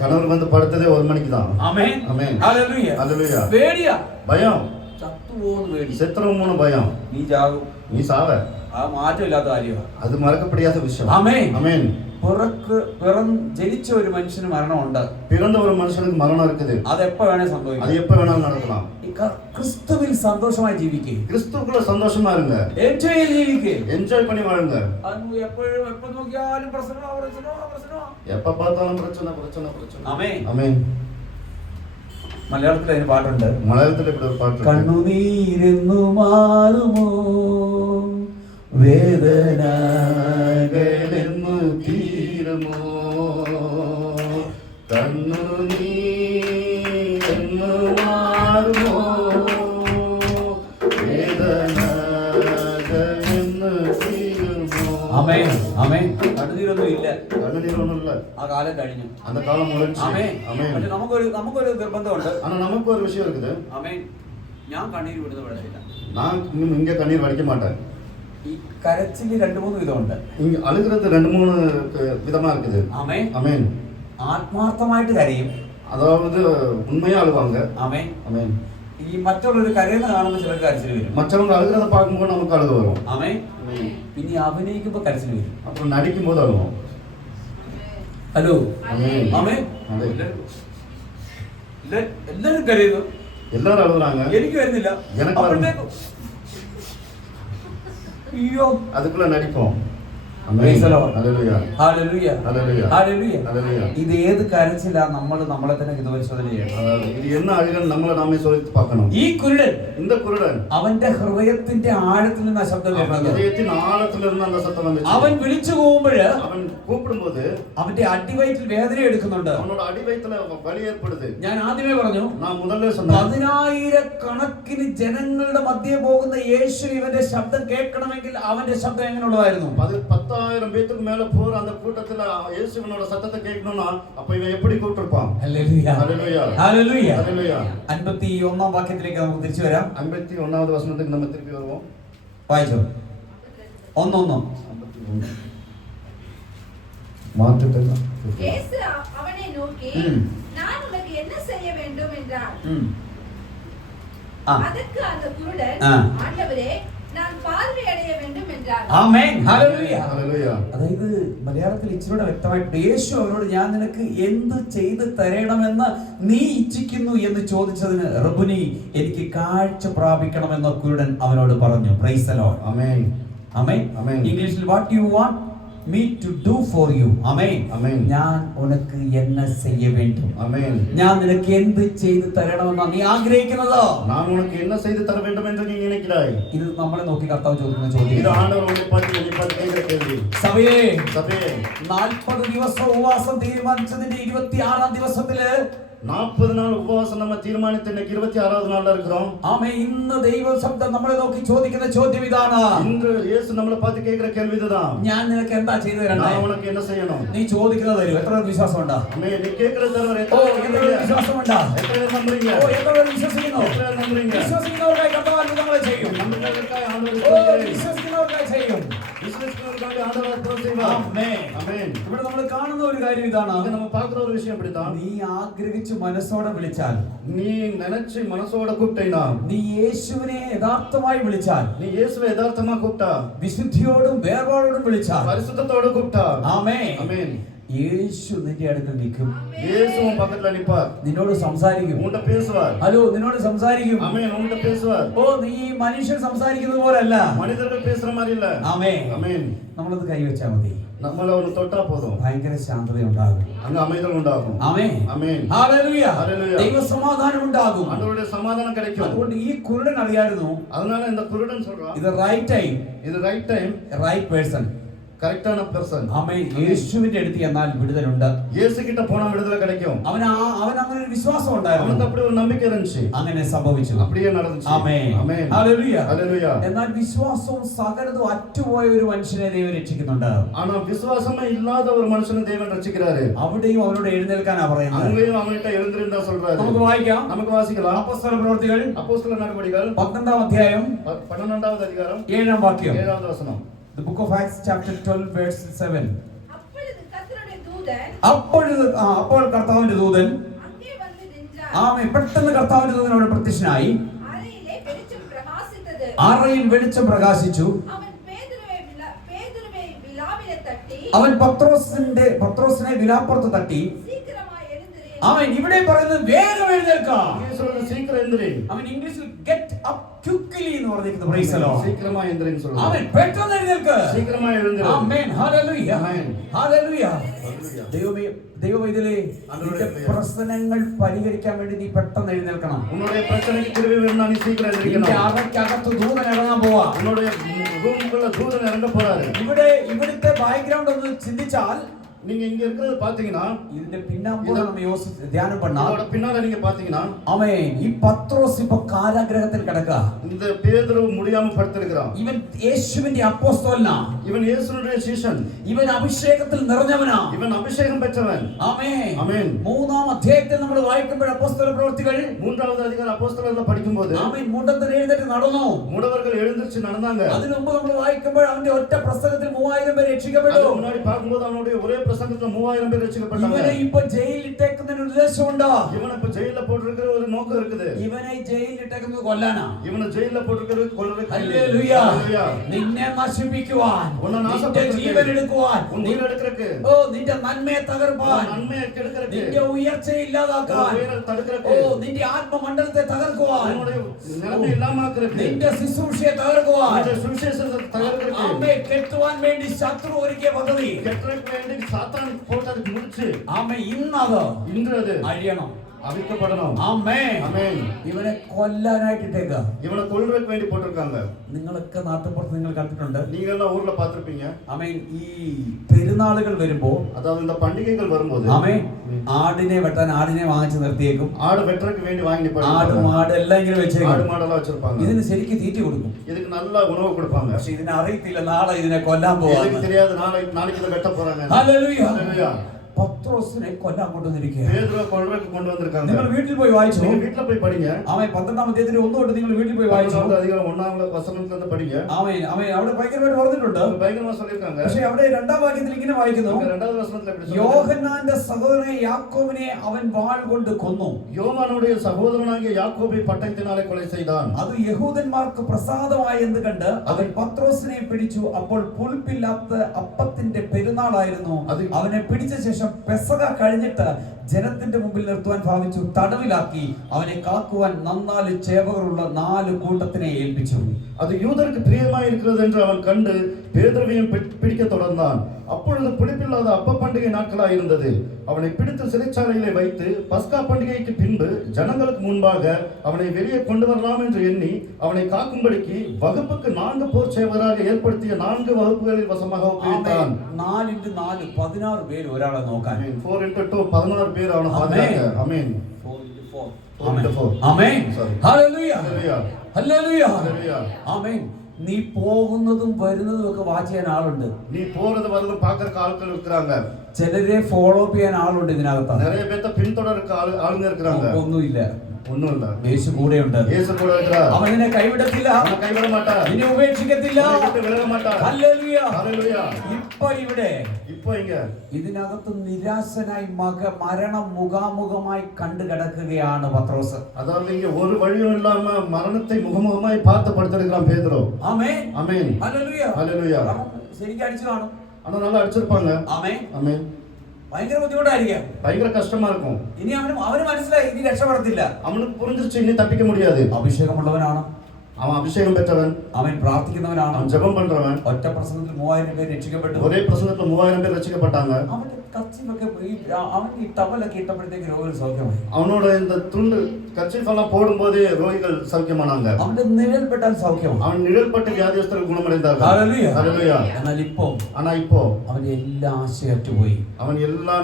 கணவர் வந்து படுத்ததே 1 மணிக்கு தான். ആമേൻ. ஆமென். ഹല്ലേലൂയ. ஹalleluya. പേടിയാ. பயம். ചത്തുപോകുന്ന പേടി. செத்துறோம்னு பயம். നീ ചാകും. நீ சாவ. ആ മാറ്റമില്ലാത്ത കാര്യമാണ്. அது மறக்கப்படியாத விஷயம். ആമേൻ. ஆமென். ജനിച്ച ഒരു മനുഷ്യന് മരണമുണ്ട്. பிறந்த ஒரு மனுஷனுக்கு மரணம் இருக்குது. അത് എപ്പോ വേണേ സംഭവിക്കാം. அது எப்ப வேணாலும் நடக்கலாம். ക്രിസ്തുവിൽ സന്തോഷമായി ജീവിക്കുക. கிறிஸ்துவுக்குள்ள சந்தோஷமா இருங்க. എൻജോയ് ജീവിക്കുക. என்ஜாய் பண்ணி வாழுங்க. എപ്പോഴും എപ്പോ നോക്കിയാലും പ്രശ്നം. எப்ப பார்த்தாலும் பிரச்சனை பிரச்சனை பிரச்சனை. ആമേൻ. ஆமென். മലയാളത്തിൽ അതിന് പാട്ടുണ്ട്. മലയാളത്തിൽ ഇവിടെ ഒരു പാട്ടുണ്ട്. കണ്ണുനീരെന്നു മാറുമോ വേദനകളെന്നു തീരുമോ കണ്ണുനീരെന്നു മാറുമോ വേദനകളെന്നു തീരുമോ. ആമേൻ. ആമേൻ. കണ്ണുനീരൊന്നും ഇല്ല. കണ്ണുനീരൊന്നുമില്ല. ആ കാലം കഴിഞ്ഞു. அந்த காலம் முடிஞ்சு. ആമേൻ. ஆமென். പക്ഷെ നമുക്കൊരു നിർബന്ധമുണ്ട്. ஆனா நமக்கு ஒரு விஷயம் இருக்குது. ആമേൻ. ഞാൻ കണ്ണീര് വിടുന്ന വിടത്തില്ല. நான் இன்னும் இங்க கண்ணீர் வடிக்க மாட்டேன். ഈ കരച്ചില് 2-3 വിധമുണ്ട്. இங்க அழுகிறது 2-3 விதமா இருக்குது. ആമേൻ. ஆமென். ആത്മാർത്ഥമായിട്ട് കരയും. அதாவது உண்மையா அழுவாங்க. ആമേൻ. ஆமென். ഈ മറ്റുള്ളവർ കരയുന്ന കാണുമ്പോൾ ചിലർക്ക് കരച്ചിൽ വരും. மற்றவங்க அழுகிறத பார்க்கும்போது நமக்கு அழுக வரும். ആമേൻ. പിന്നെ അഭിനയിക്കുമ്പോ കരച്ചിൽ വരും. அப்புறம் நடிக்கும் போது அழுவோம். ഹലോ. ആമേൻ. ആമേൻ. അതെ. എല്ലാരും കരയുന്നു. எல்லாரும் அழுகுறாங்க. എനിക്ക് വരുന്നില്ല. எனக்கு അപ്പോഴത്തേക്കും അയ്യോ, அதுக்குள்ள நடிப்போம். Praise the Lord. Hallelujah. Hallelujah. Hallelujah. Hallelujah. Hallelujah. ഇത് ഏത് കരച്ചിലാ നമ്മളെ തന്നെ ഹിതപരിശോധന ചെയ്യണം. அதாவது இது என்ன அழுகல் நம்மள நாமே சோதித்து பார்க்கணும். ഈ കുരുടൻ இந்த குருடன் അവന്റെ ഹൃദയത്തിന്റെ ആഴത്തിൽ നിന്ന് ആ ശബ്ദം കേൾക്കുന്നത്. ഹൃദയത്തിൻ ആഴത്തിലിരുന്ന് அந்த சத்தம் வந்துச்சு. അവൻ വിളിച്ചു പോകുമ്പോൾ அவன் கூப்பிடும்போது അവന്റെ അടിവയറ്റിൽ വേദന എടുക്കുന്നുണ്ട്. அவனோட அடிவயித்துல வலி ஏற்படுது. ഞാൻ ആദ്യമേ പറഞ്ഞു, நான் முதல்ல சொன்னேன். 10,000 ജനങ്ങളുടെ മധ്യേ പോകുന്ന യേശു ഇവന്റെ ശബ്ദം കേൾക്കണമെങ്കിൽ അവന്റെ ശബ്ദം എങ്ങനെയുള്ളതായിരുന്നു? 10,000 பேருக்கு மேல போற அந்த கூட்டத்துல இயேசுவினோட சத்தத்தை கேட்கணும்னா அப்ப இவன் எப்படி கூப்பிட்டிருப்பான்? ഹല്ലേലൂയ. ഹല്ലേലൂയ. ഹല്ലേലൂയ. ഹല്ലേലൂയ. 51 വാക്യത്തിലേക്ക് നമുക്ക് തിരിച്ചു വരാം. 51வது വചനത്തിലേക്ക് നമ്മൾ തിരികെ വരുவோம். വായിച്ചോ. 1:1. 51 மாற்றத்தை இயேசு அவனை நோக்கி, நான் உனக்கு என்ன செய்ய வேண்டும் என்றார். அதற்கு அந்த குருடன், ஆண்டவரே, நான் பார்வை அடைய வேண்டும் என்றார். ആമേൻ. ഹല്ലേലൂയ. ഹല്ലേലൂയ. അതായത് മലയാളത്തിൽ ഇച്ചിരൂടെ വ്യക്തമായിട്ട് യേശു അവനോട് ഞാൻ നിനക്ക് എന്ത് ചെയ്ത് തരണമെന്ന് നീ ഇച്ഛിക്കുന്നു എന്ന് ചോദിച്ചതിന് റബ്ബുനി എനിക്ക് കാഴ്ച പ്രാപിക്കണമെന്ന് കുരുടൻ അവനോട് പറഞ്ഞു. Praise the Lord. Amen. Amen. Amen. ഇംഗ്ലീഷിൽ what you want me to do for you. Amen. Amen. ഞാൻ ഉനക്ക് என்ன செய்ய வேண்டும். ആമേൻ. ഞാൻ നിനക്ക് എന്ത് ചെയ്ത് തരണമെന്ന് നീ ആഗ്രഹിക്കുന്നത്. நான் உனக்கு என்ன செய்து தர வேண்டும் என்று நீ நினைக்கிறாய். ഇത് നമ്മളെ നോക്കി കർത്താവ് ചോദിക്കുന്ന ചോദ്യം. இது ஆண்டவர் உன்னை பார்த்து கேட்கிற கேள்வி. സഭയെ, സഭയെ, 40 ദിവസം ഉപവാസം തീരുമാനിച്ചതിന്റെ 26-ാം ദിവസത്തില് 40 നാൾ ഉപവാസം നമ്മൾ തീരുമാനിച്ച് இன்னைக்கு 26வது നാളിൽ இருக்கிறோம். ആമേൻ. ഇന്ന് ദൈവശബ്ദം നമ്മളെ നോക്കി ചോദിക്കുന്ന ചോദ്യം ഇതാണ്. இன்று இயேசு நம்மளை பார்த்து கேக்குற கேள்வி இதுதான். ഞാൻ നിനക്ക് എന്താ ചെയ്തു തരണ്ടേ? நான் உனக்கு என்ன செய்யணும்? നീ ചോദിക്കുന്നത് തരും. എത്ര പേർക്ക് വിശ്വാസമുണ്ട്? ஆமென். நீ கேக்குறது தவிர ഓ, എത്ര പേർക്ക് വിശ്വാസമുണ്ട്? எத்தனை பேர் நம்புறீங்க? ഓ, എത്ര പേർ വിശ്വസിക്കുന്നു? எத்தனை பேர் நம்புறீங்க? വിശ്വസിക്കുന്നവർക്കായി കർത്താവ് അത്ഭുതങ്ങളെ ചെയ്യും. நம்புகிறவர்களுக்காக ஆண்டவர் ഓ, செய்கிறார். വിശ്വസിക്കുന്നവർക്കായി ചെയ്യും. விசுவாசிக்கிறவர்களுக்காக ஆண்டவர் அற்புதம் செய்வார். ആമേൻ. ஆமென். ഇവിടെ നമ്മൾ കാണുന്ന ഒരു കാര്യം ഇതാണ്. இங்க நம்ம பார்க்குற ஒரு விஷயம் இப்படித்தான். നീ ആഗ്രഹിച്ചു മനസ്സോടെ വിളിച്ചാൽ, நீ நினைச்சு மனசோட கூப்பிட்டீனா, നീ യേശുവിനെ യഥാർത്ഥമായി വിളിച്ചാൽ, நீ இயேசுவை யதார்த்தமா கூப்பிட்டா, വിശുദ്ധിയോടും വേർപാടോടും വിളിച്ചാൽ, பரிசுத்தத்தோட கூப்பிட்டா, ആമേൻ, ஆமென், യേശു നിന്റെ അടുക്കൽ നിൽക്കും. இயேசு உன் பக்கத்துல நிப்பார், നിന്നോട് സംസാരിക്കും. உன்கிட்ட பேசுவார். ഹലോ, നിന്നോട് സംസാരിക്കും. ஆமென், உன்கிட்ட பேசுவார். ഓ, നീ മനുഷ്യൻ സംസാരിക്കുന്നത് പോലല്ല. மனிதர்கள் பேசுற மாதிரி இல்ல. ആമേൻ. ஆமென். നമ്മളത് കൈവച്ചാൽ മതി. நம்மள ஒரு தொட்டா போதும், ഭയങ്കര ശാന്തത ഉണ്ടാകും. அங்க அமைதல் உண்டாகும். ആമേൻ. ஆமென். ഹല്ലേലൂയ. ഹല്ലേലൂയ. ദൈവസമാധാനം ഉണ്ടാകും. ஆண்டவருடைய சமாதானம் கிடைக்கும். അതുകൊണ്ട് ഈ കുരുടൻ അറിയായിരുന്നു, அதனால இந்த குருடன் சொல்றான், ഇത് റൈറ്റ് ടൈം, இது ரைட் டைம், റൈറ്റ് പേഴ്സൺ. கரெக்டான பர்சன். ആമേൻ. യേശുവിന്റെ അടുത്ത് എന്നാൽ വിടുതലുണ്ട്. இயேசு கிட்ட போனா விடுதலை கிடைக்கும். അവൻ അങ്ങനെ ഒരു വിശ്വാസം அவனுக்கு ഉണ്ടായിരുന്നു. அப்படி ஒரு நம்பிக்கை இருந்துச்சு. അങ്ങനെ സംഭവിച്ചു. அப்படியே நடந்துச்சு. ആമേൻ. ஆமென். ഹല്ലേലൂയ. ஹல்லேலூயா. എന്നാൽ വിശ്വാസവും സകലതും അറ്റുപോയ ഒരു മനുഷ്യനെ ദൈവം രക്ഷിക്കുന്നുണ്ട്. ஆனா விசுவாசமே இல்லாத ஒரு மனுஷனை தேவன் ரட்சிக்கிறாரு. അവിടെയും അവനോട് എഴുന്നേൽക്കാനാ പറയുന്നത്. அங்கேயும் அவன்கிட்ட எழுந்திருந்தா சொல்றாரு. നമുക്ക് വായിക്കാം. நமக்கு வாசிக்கலாம். അപ്പോസ്തല പ്രവൃത്തികൾ அப்போஸ்தலர் நடவடிக்கைகள் 12-ാം അധ്യായം 12வது அதிகாரம் 7-ാം വാക്യം. 7வது വചനം. The book of Acts chapter 12 verse 7. அப்பொழுது கர்த்தருடைய தூதன் അപ്പോൾ കർത്താവിന്റെ ദൂതൻ அங்கே வந்து நின்றார். ആമേൻ. പെട്ടെന്ന് കർത്താവിന്റെ ദൂതൻ അവിടെ പ്രത്യക്ഷനായി. அறையிலே வெளிச்சம் பிரகாசித்தது. അറയിൽ വെളിച്ചം പ്രകാശിച്ചു. அவன் பேதுருவை விலாவிலே தட்டி, അവൻ പത്രോസിനെ വിലാപ്പുറത്ത് തട്ടി. சீக்கிரமாய் எழுந்திரு. അവൻ ഇവിടെ പറയുന്നത് വേഗം എഴുന്നേൽക്കാം. இங்கே சொல்றது சீக்கிரம் எந்திரி. അവൻ ഇംഗ്ലീഷിൽ ഗെറ്റ് അപ്പ് ക്വിക്ക്ലി എന്ന് പറഞ്ഞിരിക്കുന്നു. Price the Lord. சீக்கிரமா எந்திரின்னு சொல்றாரு. അവൻ പെട്ടെന്ന് എഴുന്നേൽക്ക്. சீக்கிரமா எழுந்திரு. ആമേൻ. ഹല്ലേലൂയ. ആമേൻ. ഹല്ലേലൂയ. ഹല്ലേലൂയ. ദൈവമേ നിന്റെ പ്രശ്നങ്ങൾ പരിഹരിക്കാൻ വേണ്ടി നീ പെട്ടെന്ന് എഴുന്നേൽക്കണം. உன்னுடைய பிரச்சனைக்கு கிருபை வேணும்னா நீ சீக்கிரம் നിന്റെ எந்திரிக்கணும். അറയ്ക്കകത്ത് ദൂതൻ ഇറങ്ങാൻ പോവാ. உன்னுடைய ரூமுக்குள்ள தூதன் இறங்க போறாரு. ഇവിടുത്തെ ബാക്ക്ഗ്രൗണ്ട് ഒന്ന് ചിന്തിച്ചാൽ, நீங்க இங்க இருக்கிறது பாத்தீங்கன்னா, ഇതിന്റെ പിന്നാമ്പുറം നമ്മ ധ്യാനം பண்ணா, அதோட பின்னால நீங்க பாத்தீங்கன்னா, ആമേൻ, ഈ പത്രോസ് ഇപ്പോ കാരാഗ്രഹത്തിൽ കിടക്കുക. இந்த பேதுரு முடியாம படுத்திருக்கிறான். ഇവൻ യേശുവിന്റെ അപ്പോസ്തലനാ. இவன் இயேசுனுடைய சீஷன். ഇവൻ അഭിഷേകത്തിൽ നിറഞ്ഞവനാ. இவன் அபிஷேகம் பெற்றவன். ആമേൻ. ஆமென். 3-ാം അധ്യായത്തിൽ നമ്മൾ വായിക്കുമ്പോൾ അപ്പോസ്തല പ്രവൃത്തികൾ 3வது அதிகாரம் அப்போஸ்தலர்ல படிக்கும்போது, ആമേൻ, മുടന്തൻ എഴുന്നേറ്റ് നടന്നു. முடவர்கள் எழுந்திருச்சு நடந்தாங்க. അതിനു മുമ്പ് നമ്മൾ വായിക്കുമ്പോൾ അവന്റെ ഒറ്റ പ്രസംഗത്തിൽ 3000 പേർ രക്ഷിക്കപ്പെട്ടു. அதுக்கு முன்னாடி பார்க்கும்போது அவனுடைய ஒரே பிரசங்கத்துல 3000 பேர் ரட்சிக்கப்பட்டாங்க. ഇവനെ ഇപ്പോ ജയിലിൽ ഇട്ടേക്കുന്നതിന് ഒരു ഉദ്ദേശമുണ്ട്. இவனை இப்ப ஜெயில்ல போட்டிருக்கிற ஒரு நோக்கம் இருக்குது. ഇവനെ ജയിലിൽ ഇട്ടേക്കുന്നത് കൊല്ലാനാ. இவனை ஜெயில்ல போட்டிருக்கிறது கொல்றதுக்கு. ഹല്ലേലൂയ. ஹல்லேலூயா. നിന്നെ നശിപ്പിക്കുവാൻ, உன்னை നിന്റെ நாசப்படுத்துறதுக்கு, ജീവൻ എടുക്കുവാൻ, உன் உயிரை எடுக்கிறதுக்கு, ഓ നിന്റെ നന്മയെ തകർപ്പാൻ, உன் நன்மையை கெடுக்கிறதுக்கு, നിന്റെ ഉയർച്ചയെ ഇല്ലാതാക്കാൻ, உன் உயிரை ഓ தடுக்கிறதுக்கு, നിന്റെ ആത്മമണ്ഡലത്തെ തകർക്കുവാൻ, உன்னுடைய நிலைமை இல்லாம ஆக்குறதுக்கு, നിന്റെ ശുശ്രൂഷയെ തകർക്കുവാൻ, உன்னுடைய சுவிசேஷத்தை தகர்க்கிறதுக்கு, ആമേൻ, കെട്ടുവാൻ വേണ്ടി ശത്രു ഒരുക്കിയ പദ്ധതി, கெட்டறதுக்கு வேண்டி சாத்தான் போட்டதுக்கு முடிச்சு, ആമേൻ, ഇന്നത് இன்று அது അഴിയണം. அவிக்கப்படணும். ആമേൻ. ஆமென். ഇവനെ കൊല്ലാനായിട്ട് ഇട്ടേക്ക. இவனை கொல்றதுக்கு வேண்டி போட்டிருக்காங்க. നിങ്ങളൊക്കെ നാട്ടുപുറത്ത് നിങ്ങൾ കണ്ടിട്ടുണ്ട്. நீங்க எல்லாம் ஊர்ல பாத்திருப்பீங்க. ആമേൻ. ഈ പെരുന്നാളുകൾ വരുമ്പോ, அதாவது இந்த பண்டிகைகள் வரும்போது, ആമേൻ, ആടിനെ വെട്ടാൻ ആടിനെ വാങ്ങിച്ചു നിർത്തിയേക്കും. ஆடு வெட்டறதுக்கு வேண்டி வாங்கி ആട് മാട് എല്ലാം ഇങ്ങനെ ஆடு വെച്ചേക്കും. மாடெல்லாம் வச்சிருப்பாங்க. ഇതിന് ശരിക്ക് തീറ്റി കൊടുക്കും. இதுக்கு நல்ல உணவு கொடுப்பாங்க. പക്ഷെ ഇതിനെ അറിയത്തില്ല നാളെ ഇതിനെ കൊല്ലാൻ எனக்கு പോവാന്ന്. தெரியாது நாளைக்கு இதை வெட்ட போறாங்க. ഹല്ലേലൂയ. ஹல்லேலூயா. പത്രോസിനെ കൊല്ലാൻ കൊണ്ടുവന്നിരിക്കുക. பேதுருவை கொல்றதுக்கு கொண்டு வந்திருக்காங்க. നിങ്ങൾ വീട്ടിൽ പോയി വായിച്ചു. நீங்க வீட்ல போய் படிங்க. അവൻ 12-ാം അധ്യായത്തിന്റെ 1 തൊട്ട് നിങ്ങൾ വീട്ടിൽ പോയി വായിച്ചു. 12வது அதிகாரம் 1வது வசனத்துல இருந்து படிங்க. അവൻ അവിടെ ഭയങ്കരമായിട്ട് പറഞ്ഞിട്ടുണ്ട്. அவங்க பயங்கரமா சொல்லிருக்காங்க. പക്ഷെ അവിടെ 2-ാം വാക്യത്തിൽ ഇങ്ങനെ വായിക്കുന്നു, அவங்க 2வது வசனத்துல இப்படி சொல்றாங்க. യോഹന്നാന്റെ സഹോദരനെ യാക്കോബിനെ അവൻ വാൾ കൊണ്ട് കൊന്നു. யோவானுடைய சகோதரனாகிய யாக்கோபை பட்டயத்தினாலே கொலை செய்தான். അത് യഹൂദന്മാർക്ക് പ്രസാദമായി എന്ന് കണ്ട് അവൻ പത്രോസിനെ പിടിച്ചു. അപ്പോൾ പുളിപ്പില്ലാത്ത അപ്പത്തിന്റെ പെരുന്നാളായിരുന്നു. അവനെ പിടിച്ച ശേഷം പെസഹ കഴിഞ്ഞിട്ട് ജനത്തിന്റെ മുമ്പിൽ നിർത്തുവാൻ ഭാവിച്ചു. തടവിലാക്കി അവനെ കാക്കുവാൻ 4 ചേവകരുള്ള 4 കൂട്ടത്തിനെ ഏൽപ്പിച്ചു. அது யூதருக்கு பிரியமாய் இருக்கிறது என்று அவன் கண்டு பேதுருவையும் பிடிக்க தொடர்ந்தான். அப்பொழுது புளிப்பில்லாத அப்ப பண்டிகை நாட்களாய் இருந்தது. அவனை பிடித்து சிறைச்சாலையிலே வைத்து பஸ்கா பண்டிகைக்கு பின்பு ஜனங்களுக்கு முன்பாக அவனை வெளியே கொண்டு வரலாம் என்று எண்ணி அவனை காக்கும்படிக்கு வகுப்புக்கு 4 போர் சேவகராக ஏற்படுத்திய 4 வகுப்புகளில் வசமாக ஒப்புவித்தான். 4 into 4 16 പേര് ഒരാളെ നോക്കാൻ. 4 into 2 16 പേര് അവനെ പാതുകാക്ക. Amen. 4 into 4. 4 into 4. Amen. Sorry. Hallelujah. Hallelujah. Hallelujah. Hallelujah. Amen. നീ പോകുന്നതും വരുന്നതും ഒക്കെ വാച്ച് ചെയ്യാൻ ആളുണ്ട്. நீ போறது வரது பார்க்கறதுக்கு ஆட்கள் இருக்காங்க. ചിലരെ ഫോളോ അപ്പ് ചെയ്യാൻ ആളുണ്ട് ഇതിനകത്ത്. நிறைய பேத்த பின்தொடர்க்க ആളുங்க இருக்காங்க. ഒന്നുമില്ല. ഒന്നുമില്ല. യേശു കൂടെയുണ്ട്. യേശു കൂടെ இருக்கிறார். അവൻ നിന്നെ കൈവിടത്തില്ല. അവൻ കൈവിട മാட்டாർ. നിന്നെ ഉപേക്ഷിക്കത്തില്ല. നിന്നെ വിലക മാട്ടാർ. ഹല്ലേലൂയ. ഹല്ലേലൂയ. ഇപ്പോൾ ഇവിടെ ഇങ്ങ ഇതിനകത്ത് നിരാശനായി മരണം മുഖാമുഖമായി കണ്ടു കിടക്കുകയാണ് പത്രോസ്. അതായത് ഇങ്ങ ഒരു വഴിയും ഇല്ലാമ മരണത്തെ മുഖമുഖമായി பார்த்து படுத்திருக்கான் பேதுரு. ആമേൻ. ആമേൻ. ഹല്ലേലൂയ. ഹല്ലേലൂയ. ശരിക്കും അടിച്ചു കാണും. അണ്ണ நல்லா അടിച്ചിருப்பாங்க. ആമേൻ. ആമേൻ. ഭയങ്കര ബുദ്ധിമുട്ടായിരിക്കും. ഭയങ്കര കഷ്ടமா இருக்கும். ഇനി അവന് മനസ്സിലായി ഇനി രക്ഷപ്പെടത്തില്ല. അവனுக்கு புரிஞ்சிருச்சு ഇനി തപ്പിக்க முடியாது. അഭിഷേകമുള്ളവനാണ്. അവൻ അഭിഷേകം പെറ്റവൻ. അവൻ പ്രാർത്ഥിക്കുന്നവനാണ്. അവൻ ജപം പண்றவன். ഒറ്റ പ്രസംഗത്തിൽ 3000 പേര് രക്ഷിക്കപ്പെട്ടു. ഒരേ പ്രസംഗത്തിൽ 3000 പേര് രക്ഷിക്കപ്പെട്ടാங்க. അവന്റെ കർച്ചീഫൊക്കെ അവൻ ഈ ടവലൊക്കെ ഇട്ടപ്പോഴത്തേക്ക് രോഗികൾ സൗഖ്യമായി. അവനോട് இந்த துண்டு கர்ச்சீஃபெல்லாம் போடும்போதே ரோகிகள் சௌக்கியமானாங்க. അവന്റെ നിഴൽപ്പെട്ടാൽ സൗഖ്യമാണ്. അവൻ നിഴൽപ്പെട്ട് വ്യാധിയസ്ഥർ ഗുണമടൈந்தார்கள். ഹല്ലേലൂയ. ഹല്ലേലൂയ. എന്നാൽ ഇപ്പോ അവന്റെ എല്ലാ ആശയറ്റു പോയി. അവൻ എല്ലാ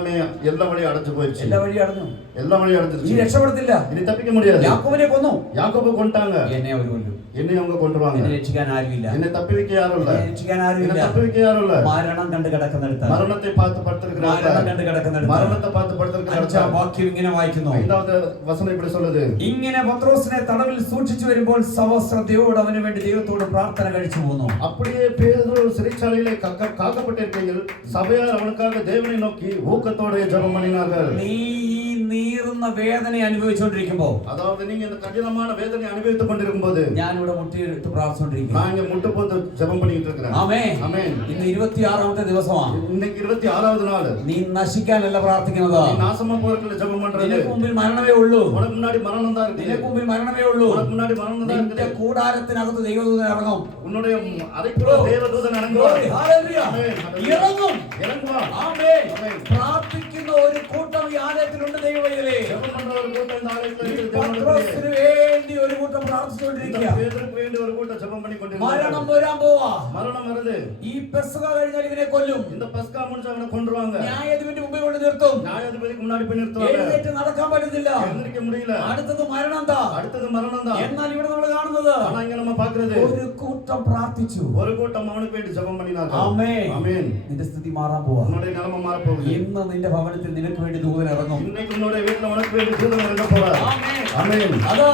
വഴി അടച്ചു പോയിച്ചു. എല്ലാ വഴി അടഞ്ഞു. എല്ലാ വഴി അടച്ചു. ഇനി രക്ഷപ്പെടത്തില്ല. ഇനി തപ്പിക്ക முடியாது. യാക്കോബിനെ കൊന്നു. യാക്കോബ് കൊണ്ടാங்க. എന്നെ അവർ കൊല്ലും. എന്നെ அவங்க കൊണ്ടുവാங்க. എന്നെ രക്ഷിക്കാൻ ആരുമില്ല. എന്നെ തപ്പിവെക്ക ആരുമില്ല. എന്നെ രക്ഷിക്കാൻ ആരുമില്ല. എന്നെ തപ്പിവെക്ക ആരുമില്ല. മരണം കണ്ട് കിടക്കുന്നിടത്ത്. മരണത്തെ பார்த்து படுத்திருக்கிறார். മരണം കണ്ട് കിടക്കുന്നിടത്ത്. മരണത്തെ பார்த்து പടുത്തിരിക്കുന്ന 5-ാം വാക്യം ഇങ്ങനെ വായിക്കുന്നു. 5ാമത്തെ വചനം ഇവിടെ சொல்லுது. ഇങ്ങനെ പത്രോസിനെ തടവിൽ സൂക്ഷിച്ചു വരുമ്പോൾ സവശ്രദ്ധയോടെ അവന് വേണ്ടി ദൈവത്തോട് പ്രാർത്ഥന കഴിച്ചു പോന്നു. அப்படியே பேதுரு சிறைச்சாலையிலே காக்கப்பட்டிருக்கையில் சபையார் அவனுக்காக தேவனை நோக்கி ஊக்கத்தோட ஜெபம் பண்ணினார்கள். നീ ഈ നീറുന്ന വേദന അനുഭവിച്ചുകൊണ്ടിരിക്കുമ്പോൾ, அதாவது நீங்க இந்த கடினமான வேதனை அனுபவித்துக் கொண்டிருக்கும்போது ഞാൻ ഇവിടെ മുട്ടിയിട്ട് പ്രാർത്ഥിച്ചുകൊണ്ടിരിക്കുന്നു. நான் இங்க முட்டு போட்டு ஜெபம் பண்ணிட்டு இருக்கிறேன். ആമേൻ. ആമേൻ. ഇന്ന് 26-ാമത്തെ ദിവസമാണ്. இன்னைக்கு 26வது நாள். നീ നശിക്കാനല്ല പ്രാർത്ഥിക്കുന്നത്. நீ நாசமா போறதுக்கு ஜெபம் பண்றது. നിനക്ക് മുമ്പിൽ മരണമേ ഉള്ളൂ. உனக்கு முன்னாடி மரணம் தான் இருக்கு. നിനക്ക് മുമ്പിൽ മരണമേ ഉള്ളൂ. உனக்கு முன்னாடி மரணம் தான் നിന്റെ இருக்கு. കൂടാരത്തിനകത്ത് ദൈവദൂതൻ ഇറങ്ങും. உன்னுடைய அறைக்குள்ள தேவதூதன் இறங்குவார். ഹല്ലേലൂയ. ആമേൻ. ഇറങ്ങും. இறங்குவார். ആമേൻ. ആമേൻ. പ്രാർത്ഥിക്കുന്ന ഒരു കൂട്ടം ഈ ആലയത്തിലുണ്ട് ദൈവമക്കളെ. ஜெபம் பண்ற ஒரு கூட்டம் இந்த ஆலயத்துல ഈ இருக்கு. പത്രോസിന് വേണ്ടി ഒരു കൂട്ടം പ്രാർത്ഥിച്ചുകൊണ്ടിരിക്കുക. பேதுருக்கு വേണ്ടി ഒരു കൂട്ടം ജപം பண்ணிக்கொண்டிருக்கிறார். മരണം വരാൻ പോവാ. മരണം വരുது. ഈ പെസഹ കഴിഞ്ഞാൽ ഇവനെ കൊല്ലും. இந்த பஸ்கா முடிஞ்சா அவனை கொன்றுவாங்க. ന്യായാധിപന്റെ മുമ്പിൽ കൊണ്ട് നിർത്തും. நியாயாதிபதிக்கு முன்னாடி போய் நிறுத்துவாங்க. എഴുന്നേറ്റ് നടക്കാൻ പറ്റുന്നില്ല. എഴുന്നേൽക്ക முடியல. അടുത്തത് മരണം താ. അടുത്തത് മരണം தான். എന്നാൽ ഇവിടെ നമ്മൾ കാണുന്നത് ஆனா இங்க நம்ம பார்க்கிறது ഒരു കൂട്ടം പ്രാർത്ഥിച്ചു. ஒரு கூட்டம் அவனுக்கு வேണ്ടി ஜெபம் பண்ணினார்கள். ആമേൻ. ஆமென். നിന്റെ സ്ഥിതി മാറാൻ പോവാ. உன்னுடைய நிலைமை மாற போகுது. ഇന്ന് നിന്റെ ഭവനത്തിൽ നിനക്ക് വേണ്ടി ദൂതൻ ഇറങ്ങും. இன்னைக்கு உன்னுடைய வீட்ல உனக்கு வேണ്ടി தூதன் இறங்க போறார். ആമേൻ. ஆமென். അതാ